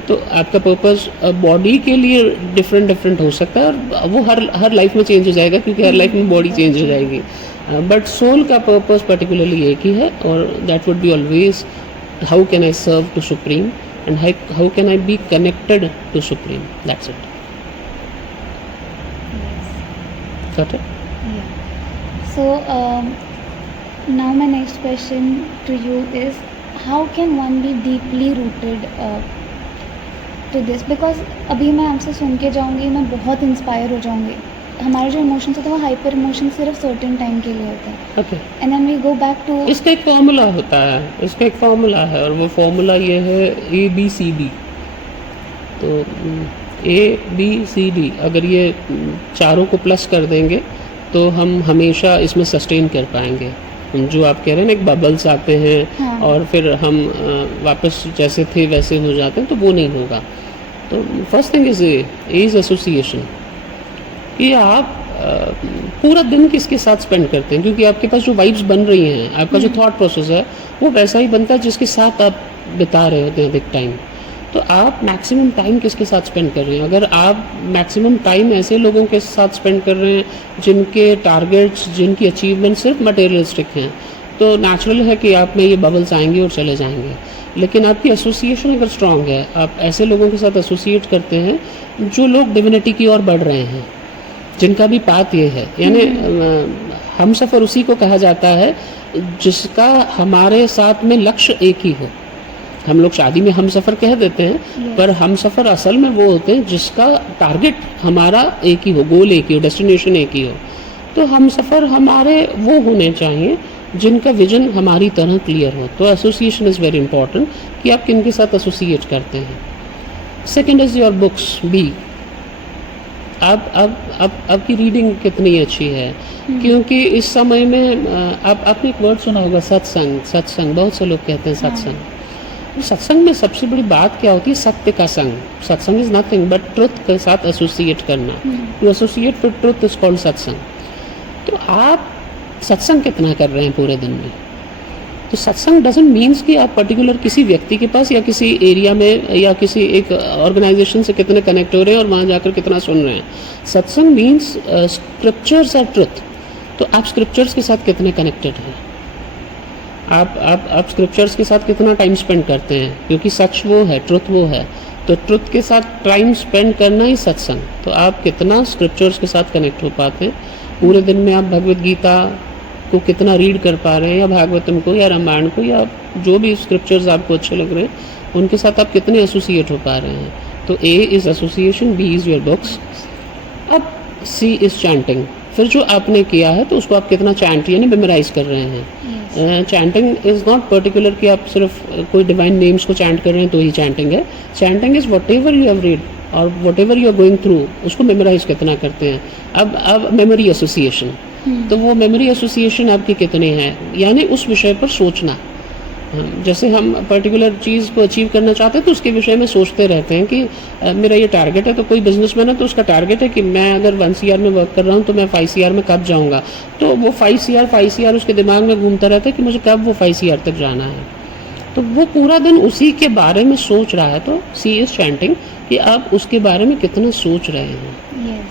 तो आपका पर्पस बॉडी के लिए डिफरेंट हो सकता है और वो हर लाइफ में चेंज हो जाएगा, क्योंकि हर लाइफ में बॉडी चेंज हो जाएगी। बट सोल का पर्पस पर्टिकुलरली एक ही है, और that would be always how can I serve to supreme and how can I be connected to supreme. That's it. Got it? Yeah. So now my next question to you is, how can one be deeply rooted to this, because अभी मैं आपसे सुन के जाऊँगी, मैं बहुत inspire हो जाऊँगी। हमारे जो इमोशंस होते हैं वो हाइपर इमोशन सिर्फ सर्टेन टाइम के लिए होते हैं। Okay, and then we go back to, इसका एक फॉर्मूला होता है, इसका एक फॉर्मूला है, और वो फॉर्मूला ये है ABCD। तो ABCD अगर ये चारों को प्लस कर देंगे तो हम हमेशा इसमें सस्टेन कर पाएंगे। जो आप कह रहे हैं ना, एक बबल्स आते हैं हाँ। और फिर हम वापस जैसे थे वैसे हो जाते हैं, तो वो नहीं होगा। तो फर्स्ट थिंग इज एसोसिएशन, कि आप पूरा दिन किसके साथ स्पेंड करते हैं, क्योंकि आपके पास जो वाइब्स बन रही हैं, आपका जो थॉट प्रोसेस है वो वैसा ही बनता है जिसके साथ आप बिता रहे होते हैं अधिक टाइम। तो आप मैक्सिमम टाइम किसके साथ स्पेंड कर रहे हैं? अगर आप मैक्सिमम टाइम ऐसे लोगों के साथ स्पेंड कर रहे हैं जिनके टारगेट्स, जिनकी अचीवमेंट सिर्फ मटेरियलिस्टिक हैं, तो नेचुरल है कि आप में ये बबल्स आएंगे और चले जाएंगे। लेकिन आपकी एसोसिएशन अगर स्ट्रांग है, आप ऐसे लोगों के साथ एसोसिएट करते हैं जो लोग डिविनिटी की ओर बढ़ रहे हैं, जिनका भी पाथ ये है, यानी हम सफ़र उसी को कहा जाता है जिसका हमारे साथ में लक्ष्य एक ही हो। हम लोग शादी में हम सफ़र कह देते हैं, पर हम सफ़र असल में वो होते हैं जिसका टारगेट हमारा एक ही हो, गोल एक ही हो, डेस्टिनेशन एक ही हो। तो हम सफ़र हमारे वो होने चाहिए जिनका विजन हमारी तरह क्लियर हो। तो एसोसिएशन इज़ वेरी इंपॉर्टेंट, कि आप किन के साथ एसोसिएट करते हैं। Second is your books. B, आपकी रीडिंग कितनी अच्छी है, क्योंकि इस समय में आपने एक वर्ड सुना होगा, सत्संग। सत्संग, बहुत से लोग कहते हैं सत्संग। सत्संग में सबसे बड़ी बात क्या होती है? सत्य का संग। सत्संग इज नथिंग बट ट्रुथ के साथ एसोसिएट करना। To associate with truth is called satsang. तो आप सत्संग कितना कर रहे हैं पूरे दिन में? तो सत्संग डजंट मीन्स कि आप पर्टिकुलर किसी व्यक्ति के पास या किसी एरिया में या किसी एक ऑर्गेनाइजेशन से कितने कनेक्ट हो रहे हैं और वहाँ जाकर कितना सुन रहे हैं। सत्संग मीन्स स्क्रिप्चर्स आर ट्रुथ। तो आप स्क्रिप्चर्स के साथ कितने कनेक्टेड हैं? आप स्क्रिप्चर्स के साथ कितना टाइम स्पेंड करते हैं? क्योंकि सच वो है, ट्रुथ वो है। तो ट्रुथ के साथ टाइम स्पेंड करना ही सत्संग। तो आप कितना स्क्रिप्चर्स के साथ कनेक्ट हो पाते हैं? पूरे दिन में आप भगवद गीता को कितना रीड कर पा रहे हैं, या भागवतम को, या रामायण को, या जो भी स्क्रिप्चर्स आपको अच्छे लग रहे हैं उनके साथ आप कितने एसोसिएट हो पा रहे हैं? तो A is association, B is your books. अब सी इज़ चैंटिंग। फिर जो आपने किया है तो उसको आप कितना चैंट यानी मेमोराइज कर रहे हैं। चैंटिंग इज़ नॉट पर्टिकुलर कि आप सिर्फ कोई डिवाइन नेम्स को चैंट कर रहे हैं तो ही चैंटिंग है। Chanting is whatever you have read और whatever you are going through, उसको मेमोराइज कितना करते हैं। अब मेमोरी एसोसिएशन, तो वो मेमोरी एसोसिएशन आपकी कितनी है, यानी उस विषय पर सोचना। जैसे हम पर्टिकुलर चीज़ को अचीव करना चाहते हैं तो उसके विषय में सोचते रहते हैं कि मेरा ये टारगेट है। तो कोई बिजनेसमैन है तो उसका टारगेट है कि मैं अगर 1 CR में वर्क कर रहा हूँ तो मैं 5 CR में कब जाऊँगा। तो वो 5 CR उसके दिमाग में घूमता रहता है कि मुझे कब वो 5 CR तक जाना है। तो वो पूरा दिन उसी के बारे में सोच रहा है। तो सी इज़ चैंटिंग, कि आप उसके बारे में कितना सोच रहे हैं।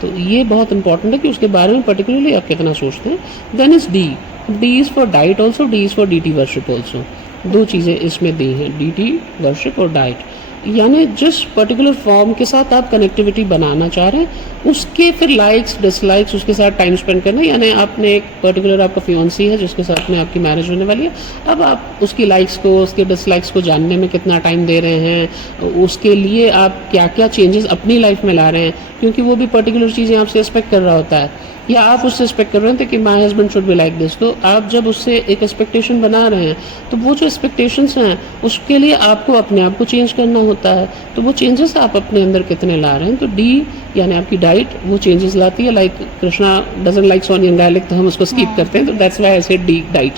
तो ये बहुत इंपॉर्टेंट है कि उसके बारे में पर्टिकुलरली आप कितना सोचते हैं। Then is D. D is for diet also, D is for deity worship also. 2 चीज़ें इसमें दी हैं, डीटी वर्शिप और डाइट। यानी जिस पर्टिकुलर फॉर्म के साथ आप कनेक्टिविटी बनाना चाह रहे हैं उसके फिर लाइक्स डिसलाइक्स उसके साथ टाइम स्पेंड करना। यानी आपने एक पर्टिकुलर आपका फियोन्सी है जिसके साथ में आपकी मैरिज होने वाली है, अब आप उसकी लाइक्स को उसके डिसलाइक्स को जानने में कितना टाइम दे रहे हैं, उसके लिए आप क्या क्या चेंजेस अपनी लाइफ में ला रहे हैं, क्योंकि वो भी पर्टिकुलर चीज़ें आपसे एक्सपेक्ट कर रहा होता है या आप उससे एक्सपेक्ट कर रहे थे कि my husband should be like this. तो आप जब उससे एक एक्सपेक्टेशन बना रहे हैं तो वो जो एक्सपेक्टेशंस हैं उसके लिए आपको अपने आप को चेंज करना होता है। तो वो चेंजेस आप अपने अंदर कितने ला रहे हैं। तो डी यानी आपकी डाइट वो चेंजेस लाती है। Like Krishna doesn't like onion garlic, तो हम उसको स्किप करते हैं, तो that's why I said the diet.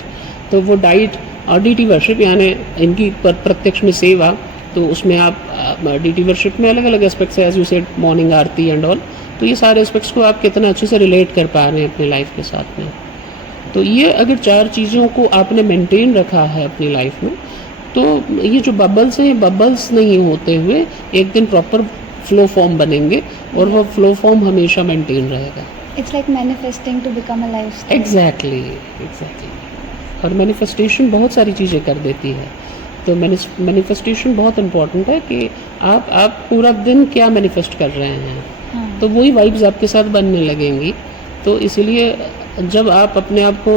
तो वो डाइट और डीटी वर्शिप यानी इनकी प्रत्यक्ष में सेवा, तो उसमें आप डीटी वर्शिप में अलग अलग एस्पेक्ट्स है, as you said morning aarti and all. तो ये सारे एस्पेक्ट्स को आप कितना अच्छे से रिलेट कर पा रहे हैं अपनी लाइफ के साथ में। तो ये अगर 4 चीज़ों को आपने मेंटेन रखा है अपनी लाइफ में, तो ये जो बबल्स हैं, बबल्स नहीं होते हुए एक दिन प्रॉपर फ्लो फॉर्म बनेंगे और वो फ्लो फॉर्म हमेशा मेंटेन रहेगा। It's like manifesting to become a lifestyle. Exactly. और मैनिफेस्टेशन बहुत सारी चीज़ें कर देती है। तो मैनिफेस्टेशन बहुत इम्पॉर्टेंट है कि आप पूरा दिन क्या मैनिफेस्ट कर रहे हैं। तो वही वाइब्स आपके साथ बनने लगेंगी। तो इसलिए जब आप अपने आप को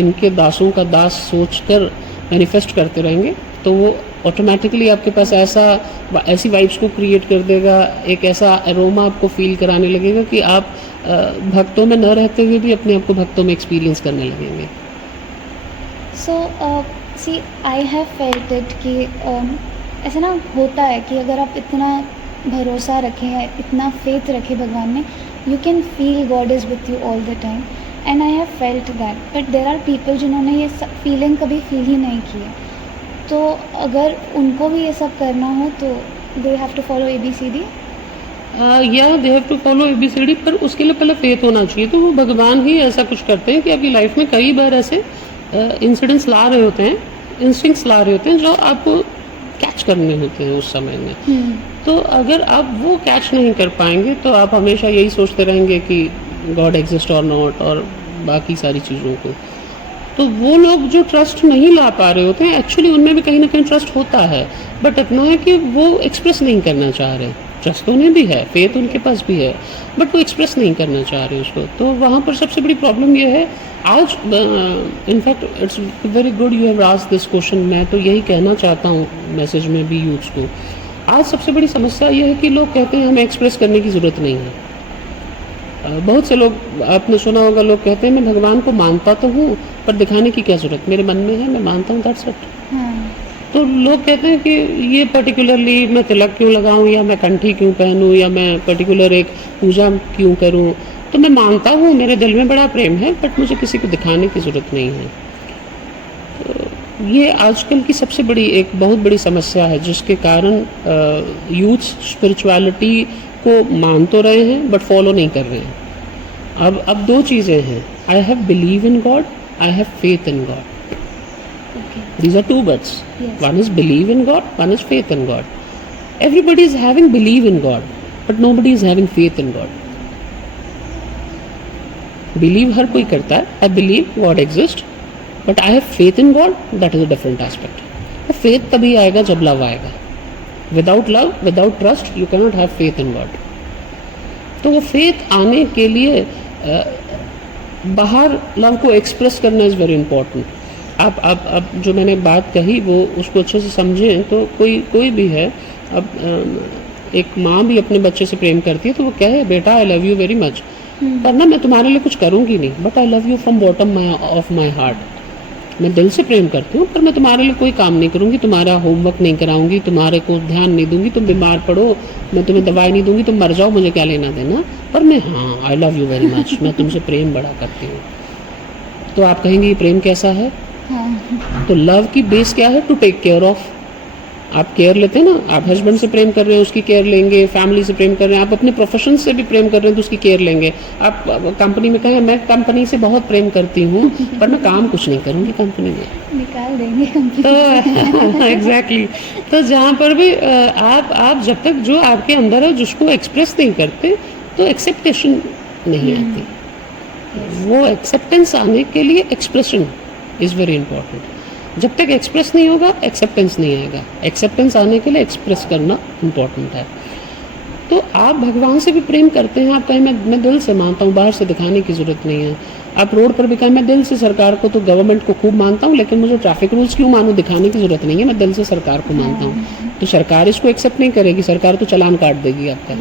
इनके दासों का दास सोचकर मैनिफेस्ट करते रहेंगे तो वो ऑटोमेटिकली आपके पास ऐसी वाइब्स को क्रिएट कर देगा, एक ऐसा एरोमा आपको फील कराने लगेगा कि आप भक्तों में न रहते हुए भी अपने आप को भक्तों में एक्सपीरियंस करने लगेंगे। सो सी आई हैव फेल्ट इट कि ऐसा ना होता है कि अगर आप इतना भरोसा रखें या इतना फेथ रखें भगवान में, you can feel God is with you all the time, and I have felt that. But there are people जिन्होंने ये फीलिंग कभी फील ही नहीं की है, तो अगर उनको भी ये सब करना हो तो they have to follow ABCD। या they have to follow ABCD, पर उसके लिए पहले फेथ होना चाहिए। तो वो भगवान ही ऐसा कुछ करते हैं कि आपकी लाइफ में कई बार ऐसे इंसिडेंट्स ला रहे होते हैं, इंस्टिंक्ट्स ला रहे होते हैं जो आपको कैच करने होते हैं उस समय में। तो अगर आप वो कैच नहीं कर पाएंगे तो आप हमेशा यही सोचते रहेंगे कि गॉड एग्जिस्ट और नॉट और बाकी सारी चीज़ों को। तो वो लोग जो ट्रस्ट नहीं ला पा रहे होते हैं, एक्चुअली उनमें भी कहीं ना कहीं ट्रस्ट होता है, बट इतना है कि वो एक्सप्रेस नहीं करना चाह रहे। ट्रस्ट तो उन्हें भी है, फेथ उनके पास भी है, बट वो एक्सप्रेस नहीं करना चाह रहे उसको। तो वहाँ पर सबसे बड़ी प्रॉब्लम ये है। आज in fact it's very good you have asked this question. मैं तो यही कहना चाहता हूँ मैसेज में भी यूथ्स को। आज सबसे बड़ी समस्या ये है कि लोग कहते हैं हमें एक्सप्रेस करने की ज़रूरत नहीं है। बहुत से लोग, आपने सुना होगा, लोग कहते हैं मैं भगवान को मानता तो हूँ पर दिखाने की क्या ज़रूरत, मेरे मन में है, मैं मानता हूँ, दैट्स इट। तो लोग कहते हैं कि ये पर्टिकुलरली मैं तिलक क्यों लगाऊं, या मैं कंठी क्यों पहनूं, या मैं पर्टिकुलर एक पूजा क्यों करूं। तो मैं मानता हूँ, मेरे दिल में बड़ा प्रेम है, बट मुझे किसी को दिखाने की ज़रूरत नहीं है। तो ये आजकल की सबसे बड़ी, एक बहुत बड़ी समस्या है, जिसके कारण यूथ स्पिरिचुअलिटी को मान तो रहे हैं बट फॉलो नहीं कर रहे हैं। अब दो चीज़ें हैं, I have believe in God, I have faith in God. These are two words. Yes. One is believe in God, one is faith in God. Everybody is having believe in God, but nobody is having faith in God. Believe हर कोई करता है, I believe God exists, but I have faith in God, that is a different aspect. Faith तभी आएगा जब love आएगा. Without love, without trust, you cannot have faith in God. तो वो faith आने के लिए बाहर love को express करना is very important. आप जो मैंने बात कही वो उसको अच्छे से समझें। तो कोई भी है, अब एक माँ भी अपने बच्चे से प्रेम करती है तो वो कहे बेटा आई लव यू वेरी मच, पर ना मैं तुम्हारे लिए कुछ करूँगी नहीं, but I love you from bottom of my heart. मैं दिल से प्रेम करती हूँ, पर मैं तुम्हारे लिए कोई काम नहीं करूँगी, तुम्हारा होमवर्क नहीं कराऊंगी, तुम्हारे को ध्यान नहीं दूंगी, तुम बीमार पड़ो मैं तुम्हें दवाई नहीं दूंगी, तुम मर जाओ, मुझे क्या लेना देना, पर मैं हाँ आई लव यू वेरी मच, मैं तुमसे प्रेम बड़ा करती हूँ। तो आप कहेंगे ये प्रेम कैसा है? तो लव की बेस क्या है? To take care of. आप केयर लेते हैं ना, आप हस्बैंड से प्रेम कर रहे हैं उसकी केयर लेंगे, फैमिली से प्रेम कर रहे हैं, आप अपने प्रोफेशन से भी प्रेम कर रहे हैं तो उसकी केयर लेंगे। आप कंपनी में कहें मैं कंपनी से बहुत प्रेम करती हूँ पर मैं काम कुछ नहीं करूँगी कंपनी में, निकाल देंगे कंपनी। तो एग्जैक्टली तो जहाँ पर भी आप जब तक जो आपके अंदर है जिसको एक्सप्रेस नहीं करते तो एक्सेप्टेशन नहीं आती। वो एक्सेप्टेंस आने के लिए एक्सप्रेशन इज़ वेरी इंपॉर्टेंट। जब तक एक्सप्रेस नहीं होगा एक्सेप्टेंस नहीं आएगा। एक्सेप्टेंस आने के लिए एक्सप्रेस करना इम्पॉर्टेंट है। तो आप भगवान से भी प्रेम करते हैं, आप कहें मैं दिल से मानता हूँ, बाहर से दिखाने की ज़रूरत नहीं है। आप रोड पर भी कहें मैं दिल से सरकार को तो गवर्नमेंट को खूब मानता हूँ, लेकिन मुझे ट्रैफिक रूल्स क्यों मानूँ, दिखाने की ज़रूरत नहीं है, मैं दिल से सरकार को मानता हूँ। तो सरकार इसको एक्सेप्ट नहीं करेगी, सरकार तो चालान काट देगी आपका।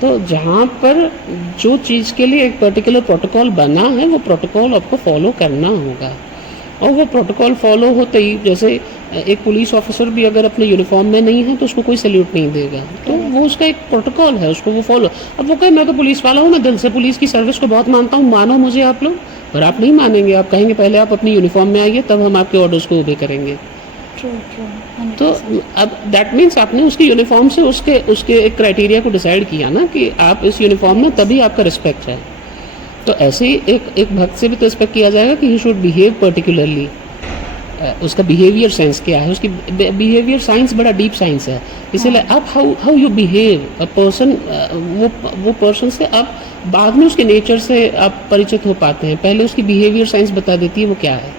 तो जहाँ पर जो चीज़ के लिए एक पर्टिकुलर प्रोटोकॉल बना है वो प्रोटोकॉल आपको फॉलो करना होगा। और वो प्रोटोकॉल फॉलो होते ही, जैसे एक पुलिस ऑफिसर भी अगर अपने यूनिफॉर्म में नहीं है तो उसको कोई सैल्यूट नहीं देगा, तो वो उसका एक प्रोटोकॉल है, उसको वो फॉलो। अब वो कहे मैं तो पुलिस वाला हूँ, मैं दिल से पुलिस की सर्विस को बहुत मानता हूँ, मानो मुझे आप लोग, पर आप नहीं मानेंगे। आप कहेंगे पहले आप अपनी यूनिफॉर्म में आइए तब हम आपके ऑर्डर्स को ओबे करेंगे। तो अब दैट मीन्स आपने उसकी यूनिफॉर्म से उसके एक क्राइटेरिया को डिसाइड किया ना कि आप इस यूनिफॉर्म में, तभी आपका रिस्पेक्ट है। तो ऐसे ही एक भक्त से भी तो एक्सपेक्ट किया जाएगा कि ही शुड बिहेव पर्टिकुलरली। उसका बिहेवियर साइंस क्या है, उसकी बिहेवियर साइंस बड़ा डीप साइंस है। इसीलिए आप how you behave a person, वो पर्सन से आप बाद में उसके नेचर से आप परिचित हो पाते हैं, पहले उसकी बिहेवियर साइंस बता देती है वो क्या है।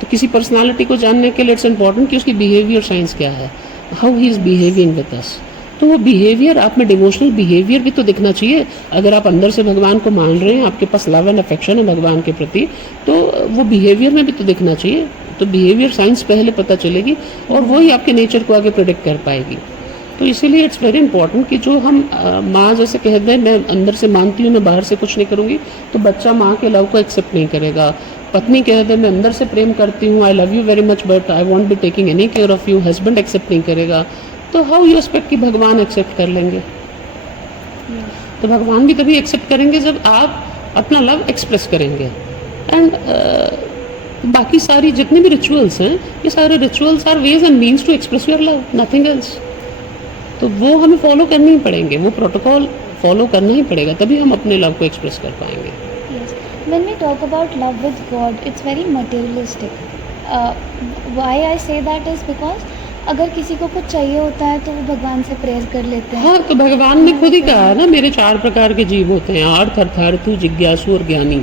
तो किसी पर्सनालिटी को जानने के लिए इट्स इम्पॉर्टेंट कि उसकी बिहेवियर साइंस क्या है, how he is behaving with us. तो वो बिहेवियर, आप में डिवोशनल बिहेवियर भी तो दिखना चाहिए। अगर आप अंदर से भगवान को मान रहे हैं, आपके पास लव एंड अफेक्शन है भगवान के प्रति, तो वो बिहेवियर में भी तो दिखना चाहिए। तो बिहेवियर साइंस पहले पता चलेगी और वही आपके नेचर को आगे प्रेडिक्ट कर पाएगी। तो इसीलिए इट्स वेरी इंपॉर्टेंट कि जो हम माँ जैसे कह दें मैं अंदर से मानती हूँ, मैं बाहर से कुछ नहीं करूँगी, तो बच्चा माँ के लव को एक्सेप्ट नहीं करेगा। पत्नी कह दे मैं अंदर से प्रेम करती हूँ, I love you very much but I won't be taking any care of you, husband accept नहीं करेगा, तो हाउ यू एक्सपेक्ट कि भगवान एक्सेप्ट कर लेंगे? तो भगवान भी तभी एक्सेप्ट करेंगे जब आप अपना लव एक्सप्रेस करेंगे। एंड बाकी सारी जितने भी रिचुअल्स हैं, ये सारे rituals are ways and means to express your love, nothing else. तो वो हमें फॉलो करने ही पड़ेंगे, वो प्रोटोकॉल फॉलो करना ही पड़ेगा, तभी हम अपने लव को एक्सप्रेस कर पाएंगे। Yes. When we talk about love with God, it's very materialistic. Why I say that is because अगर किसी को कुछ चाहिए होता है तो वो भगवान से प्रेयर कर लेते हैं। हाँ, तो भगवान ने खुद ही कहा है ना, मेरे 4 प्रकार के जीव होते हैं, अर्थ, अर्थार्थु, जिज्ञासु और ज्ञानी।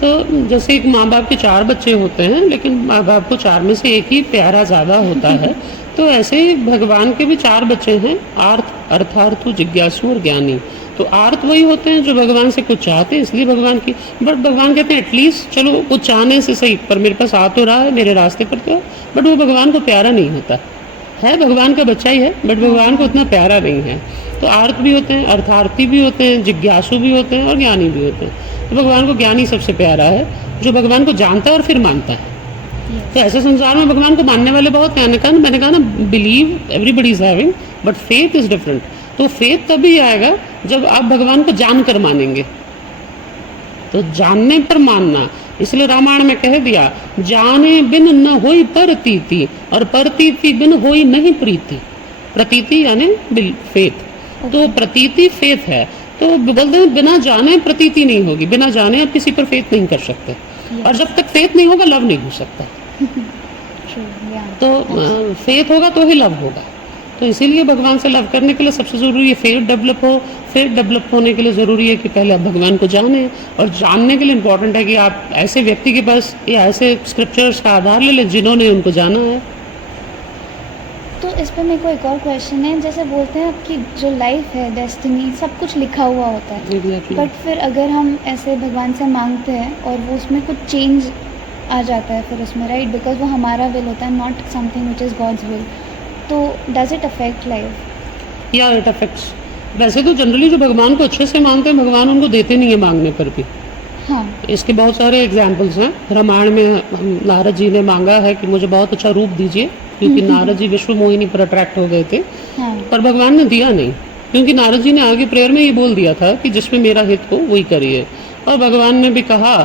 तो जैसे एक माँ बाप के 4 बच्चे होते हैं, लेकिन माँ बाप को 4 में से एक ही प्यारा ज़्यादा होता है, तो ऐसे ही भगवान के भी 4 बच्चे हैं, अर्थ, अर्थार्थु, जिज्ञासु और ज्ञानी। तो अर्थ वही होते हैं जो भगवान से कुछ चाहते हैं, इसलिए भगवान की, बट भगवान कहते हैं एटलीस्ट चलो कुछ चाहने से सही, पर मेरे पास आ तो रहा है, मेरे रास्ते पर तो है, बट वो भगवान को प्यारा नहीं होता है, भगवान का बच्चा ही है, बट भगवान को उतना प्यारा नहीं है। तो अर्थ भी होते हैं, अर्थार्थी भी होते हैं, जिज्ञासु भी होते हैं और ज्ञानी भी होते हैं। तो भगवान को ज्ञानी सबसे प्यारा है, जो भगवान को जानता है और फिर मानता है। तो ऐसे संसार में भगवान को मानने वाले बहुत हैं। मैंने कहा ना, believe everybody is having but faith is different. तो फेथ तभी आएगा जब आप भगवान को जानकर मानेंगे, तो जानने पर मानना। इसलिए रामायण में कह दिया, जाने बिन न होई परतीति और परतीति बिन होई नहीं प्रीति। प्रतीति यानी फेथ, तो प्रतीति फेथ है। तो बोलते हैं बिना जाने प्रतीति नहीं होगी, बिना जाने आप किसी पर फेथ नहीं कर सकते, और जब तक फेथ नहीं होगा लव नहीं हो सकता। तो फेथ होगा तो ही लव होगा। तो इसीलिए भगवान से लव करने के लिए सबसे ज़रूरी है फेथ डेवलप हो। फेथ डेवलप होने के लिए ज़रूरी है कि पहले आप भगवान को जानें, और जानने के लिए इम्पोर्टेंट है कि आप ऐसे व्यक्ति के पास या ऐसे स्क्रिप्चर्स का आधार ले लें जिन्होंने उनको जाना है। तो इस पर मेरे को एक और क्वेश्चन है, जैसे बोलते हैं आपकी जो लाइफ है, डेस्टिनी, सब कुछ लिखा हुआ होता है, बट फिर अगर हम ऐसे भगवान से मांगते हैं और वो उसमें कुछ चेंज आ जाता है फिर उसमें, राइट, बिकॉज वो हमारा विल होता है, not something which is God's will, तो डज इट अफेक्ट लाइफ? या इट अफेक्ट्स। वैसे तो जनरली जो भगवान को अच्छे से मानते हैं, भगवान उनको देते नहीं है मांगने पर भी। हाँ, इसके बहुत सारे एग्जाम्पल्स हैं। रामायण में नारद जी ने मांगा है कि मुझे बहुत अच्छा रूप दीजिए, क्योंकि नारद जी विश्व मोहिनी पर अट्रैक्ट हो गए थे। हाँ, पर भगवान ने दिया नहीं, क्योंकि नारद जी ने आगे प्रेयर में ये बोल दिया था कि जिसमें मेरा हित हो वही करिए। और भगवान ने भी कहा,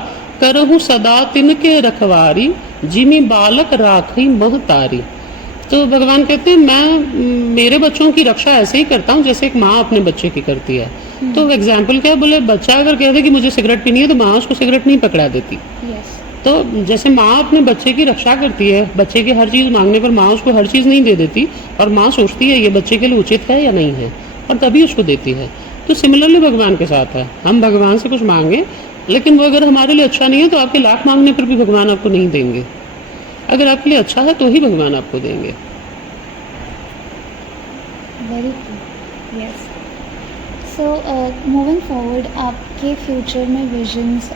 करहु सदा तिनके रखवारी, जिमी बालक राखी महतारी। तो भगवान कहते हैं मैं मेरे बच्चों की रक्षा ऐसे ही करता हूँ जैसे एक माँ अपने बच्चे की करती है। तो एग्जाम्पल क्या, बोले बच्चा अगर कह दे कि मुझे सिगरेट पीनी है तो माँ उसको सिगरेट नहीं पकड़ा देती। यस। तो जैसे माँ अपने बच्चे की रक्षा करती है, बच्चे की हर चीज़ मांगने पर माँ उसको हर चीज़ नहीं दे देती, और माँ सोचती है ये बच्चे के लिए उचित है या नहीं है, और तभी उसको देती है। तो सिमिलरली भगवान के साथ है, हम भगवान से कुछ मांगे, लेकिन वो अगर हमारे लिए अच्छा नहीं है तो आपके लाख मांगने पर भी भगवान आपको नहीं देंगे। अगर आपके लिए अच्छा है तो ही भगवान आपको देंगे। Very true, yes. So moving forward, आपके फ्यूचर में विजन्स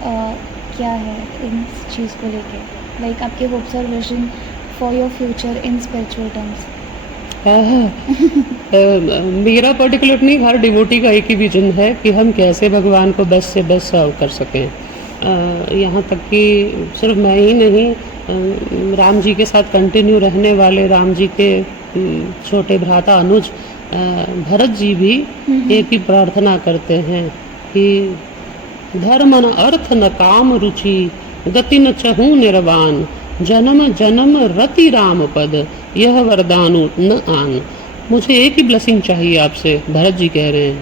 क्या है इन चीज़ को लेके, लाइक आपके होप्स और vision for your future in spiritual terms? मेरा पर्टिकुलर नहीं, हर डिवोटी का एक ही विजन है कि हम कैसे भगवान को बेस्ट से बेस्ट सर्व कर सकें। यहाँ तक कि सिर्फ मैं ही नहीं, राम जी के साथ कंटिन्यू रहने वाले राम जी के छोटे भ्राता अनुज भरत जी भी एक ही प्रार्थना करते हैं कि धर्म न अर्थ न काम रुचि, गति न चहु निर्वाण, जन्म जन्म रति राम पद, यह वरदानु न आन। मुझे एक ही ब्लेसिंग चाहिए आपसे, भरत जी कह रहे हैं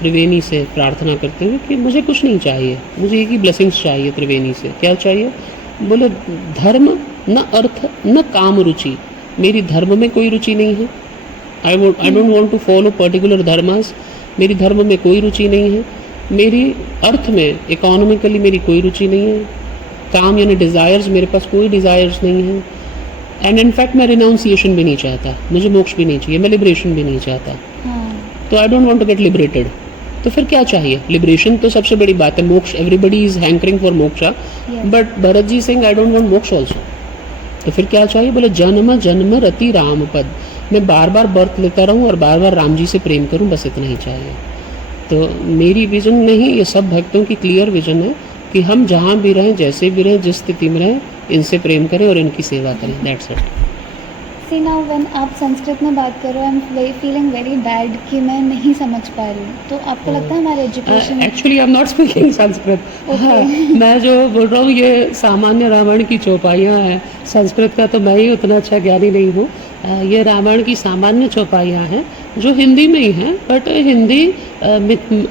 त्रिवेणी से प्रार्थना करते हुए कि मुझे कुछ नहीं चाहिए, मुझे एक ही ब्लेसिंग्स चाहिए त्रिवेणी से। क्या चाहिए? बोले धर्म न अर्थ न काम रुचि। मेरी धर्म में कोई रुचि नहीं है, I don't want to follow particular dharmas. मेरी धर्म में कोई रुचि नहीं है। मेरी अर्थ में, इकोनॉमिकली मेरी कोई रुचि नहीं है। काम यानी डिज़ायर्स, मेरे पास कोई डिज़ायर्स नहीं है। एंड इनफैक्ट मैं रिनाउंसिएशन भी नहीं चाहता, मुझे मोक्ष भी नहीं चाहिए, मैं लिबरेशन भी नहीं चाहता। तो I don't want to get liberated. तो फिर क्या चाहिए? लिबरेशन तो सबसे बड़ी बात है, मोक्ष, everybody is hankering for moksha, but Bharat ji Singh I don't want moksha also. तो फिर क्या चाहिए? बोले जन्म जन्म रति राम पद, मैं बार बार बर्थ लेता रहूं और बार बार राम जी से प्रेम करूं, बस इतना ही चाहिए। तो मेरी विजन नहीं, ये सब भक्तों की क्लियर विजन है कि हम जहाँ भी रहें, जैसे भी रहें, जिस स्थिति में रहें, इनसे प्रेम करें और इनकी सेवा करें, that's it. See now when आप संस्कृत में बात कर रहे हो, I am feeling very bad कि मैं नहीं समझ पा रही हूँ। तो आपको लगता है हमारे education actually I am not speaking Sanskrit. हाँ, मैं जो बोल रहा हूँ ये सामान्य रामायण की चौपाइयाँ हैं, संस्कृत का तो मैं ही उतना अच्छा ज्ञानी नहीं हूँ। ये रामायण की सामान्य चौपाइयाँ हैं जो हिंदी में ही हैं, बट हिंदी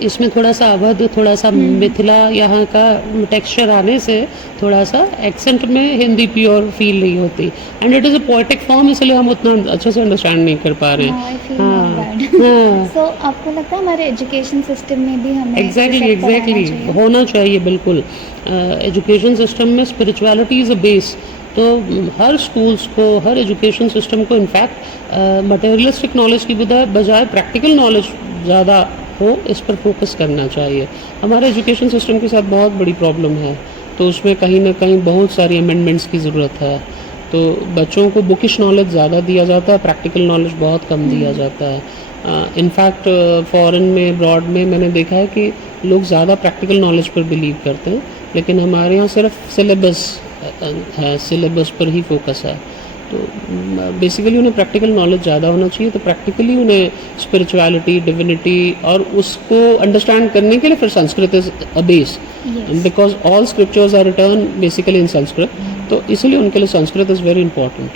इसमें थोड़ा सा अवध, थोड़ा सा मिथिला यहाँ का टेक्सचर आने से थोड़ा सा एक्सेंट में हिंदी प्योर फील नहीं होती, and it is a poetic form, इसलिए हम उतना अच्छे से अंडरस्टैंड नहीं कर पा रहे हैं। हाँ, सो आपको लगता है हमारे एजुकेशन सिस्टम में भी हमें एग्जैक्टली होना चाहिए, बिल्कुल। एजुकेशन सिस्टम में स्पिरिचुअलिटी इज़ अ बेस, तो हर स्कूल्स को, हर एजुकेशन सिस्टम को इनफैक्ट मटेरियलिस्टिक नॉलेज की बजाय प्रैक्टिकल नॉलेज ज़्यादा हो, इस पर फोकस करना चाहिए। हमारे एजुकेशन सिस्टम के साथ बहुत बड़ी प्रॉब्लम है, तो उसमें कहीं ना कहीं बहुत सारी अमेंडमेंट्स की ज़रूरत है। तो बच्चों को बुकिश नॉलेज ज़्यादा दिया जाता है, प्रैक्टिकल नॉलेज बहुत कम दिया जाता है। इनफैक्ट फॉरेन में, अब्रॉड में मैंने देखा है कि लोग ज़्यादा प्रैक्टिकल नॉलेज पर बिलीव करते हैं, लेकिन हमारे यहाँ सिर्फ सिलेबस है, सिलेबस पर ही फोकस है। तो बेसिकली उन्हें प्रैक्टिकल नॉलेज ज़्यादा होना चाहिए, तो प्रैक्टिकली उन्हें स्पिरिचुअलिटी, डिविनिटी और उसको अंडरस्टैंड करने के लिए फिर Sanskrit is a base, because all scriptures are written basically in Sanskrit, तो इसलिए उनके लिए Sanskrit is very important.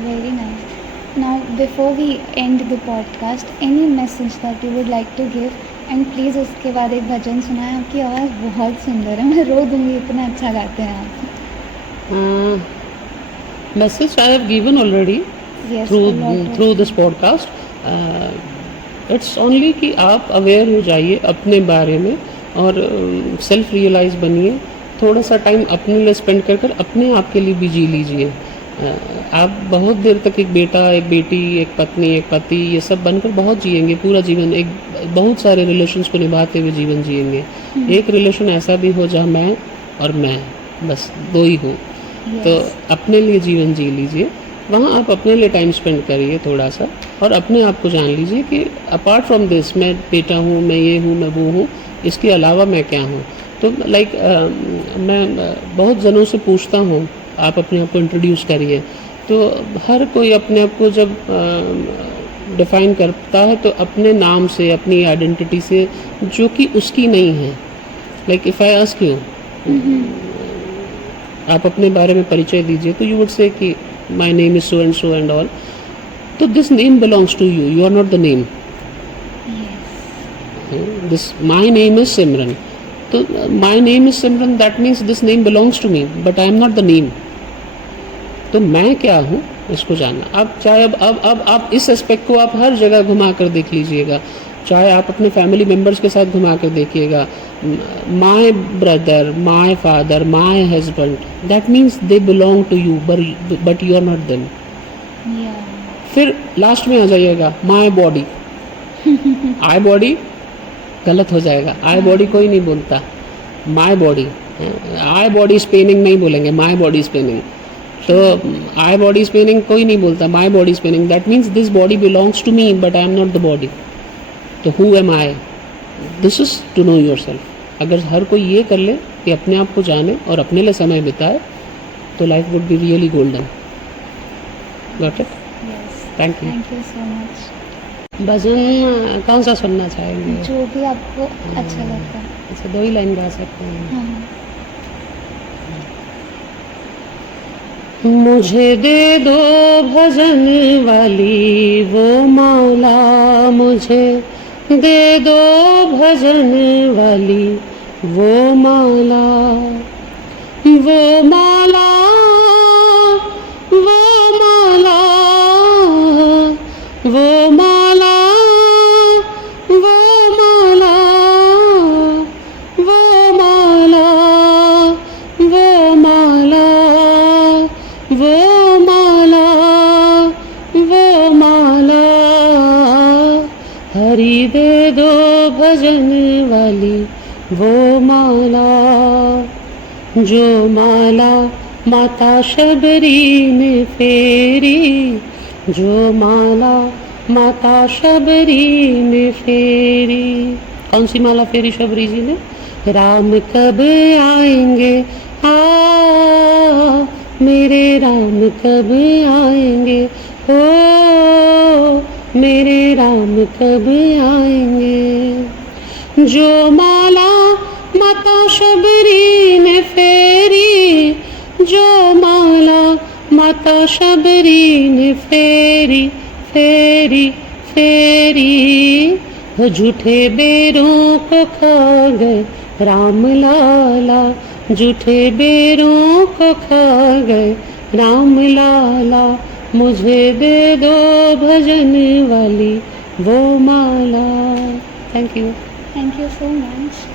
Very nice. Now before we end the podcast, any message that you would like to give, and please उसके बाद एक भजन सुनाएं। आपकी आवाज़ बहुत सुंदर है, मैं रो दूँगी, इतना अच्छा गाते हैं आप। Message I have given already through this podcast. It's only कि आप अवेयर हो जाइए अपने बारे में और सेल्फ रियलाइज बनिए, थोड़ा सा टाइम अपने लिए स्पेंड कर कर अपने आप के लिए भी जी लीजिए। आप बहुत देर तक एक बेटा, एक बेटी, एक पत्नी, एक पति, ये सब बनकर बहुत जिएंगे पूरा जीवन, एक बहुत सारे रिलेशंस को निभाते हुए जीवन जिएंगे। एक रिलेशन ऐसा भी हो जहाँ मैं और मैं बस दो ही हूँ, तो अपने लिए जीवन जी लीजिए, वहाँ आप अपने लिए टाइम स्पेंड करिए थोड़ा सा, और अपने आप को जान लीजिए कि अपार्ट फ्रॉम दिस, मैं बेटा हूँ, मैं ये हूँ, मैं वो हूँ, इसके अलावा मैं क्या हूँ। तो मैं बहुत जनों से पूछता हूँ, आप अपने आप को इंट्रोड्यूस करिए, तो हर कोई अपने आप को जब डिफ़ाइन करता है तो अपने नाम से, अपनी आइडेंटिटी से, जो कि उसकी नहीं है। Like if I ask you, आप अपने बारे में परिचय दीजिए, तो यू वुड से कि my name is so and all, तो this name belongs to you, you are not the name. This my name is Simran, तो my name is Simran, that means this name belongs to me, but I am not the name. तो मैं क्या हूँ इसको जानना। आप चाहे अब आप इस एस्पेक्ट को आप हर जगह घुमा कर देख लीजिएगा, चाहे आप अपने फैमिली मेम्बर्स के साथ घुमा कर देखिएगा, my brother, my father, my husband, that means they belong to you, but you are not them. फिर लास्ट में आ जाइएगा माई बॉडी, आई बॉडी गलत हो जाएगा, आई बॉडी कोई नहीं बोलता, माई बॉडी, आई बॉडी स्पेनिंग नहीं बोलेंगे, माई बॉडी स्पेनिंग। तो आई बॉडी स्पेनिंग कोई नहीं बोलता, माई बॉडी स्पेनिंग, that means this body belongs to me, but I am not the body. तो who am I, this is to know your self. अगर हर कोई ये कर ले कि अपने आप को जाने और अपने लिए समय बिताए, तो life would be really golden. Got it? Thank you so much. भजन कौन सा सुनना चाहेंगे? जो भी आपको अच्छा लगता है। अच्छा, 2 ही लाइन गा सकते हैं। हाँ। मुझे दे दो भजन वाली वो मौला, मुझे दे दो भजन वाली वो मौला, वो मौला, वो मौला, वो मौला, वो मौला, वो मौला, वो मौला, वो मौला, वो मौला, हरि वो माला, जो माला माता शबरी ने फेरी, जो माला माता शबरी ने फेरी। कौन सी माला फेरी शबरी जी ने? राम कब आएंगे, मेरे राम कब आएंगे, ओ मेरे राम कब आएंगे। जो माला माता शबरी ने फेरी, जो माला माता शबरी ने फेरी, फेरी फेरी, वो झूठे बेरों को खा गए राम लाला, झूठे बेरों को खा गए राम लाला, मुझे दे दो भजन वाली वो माला। Thank you so much.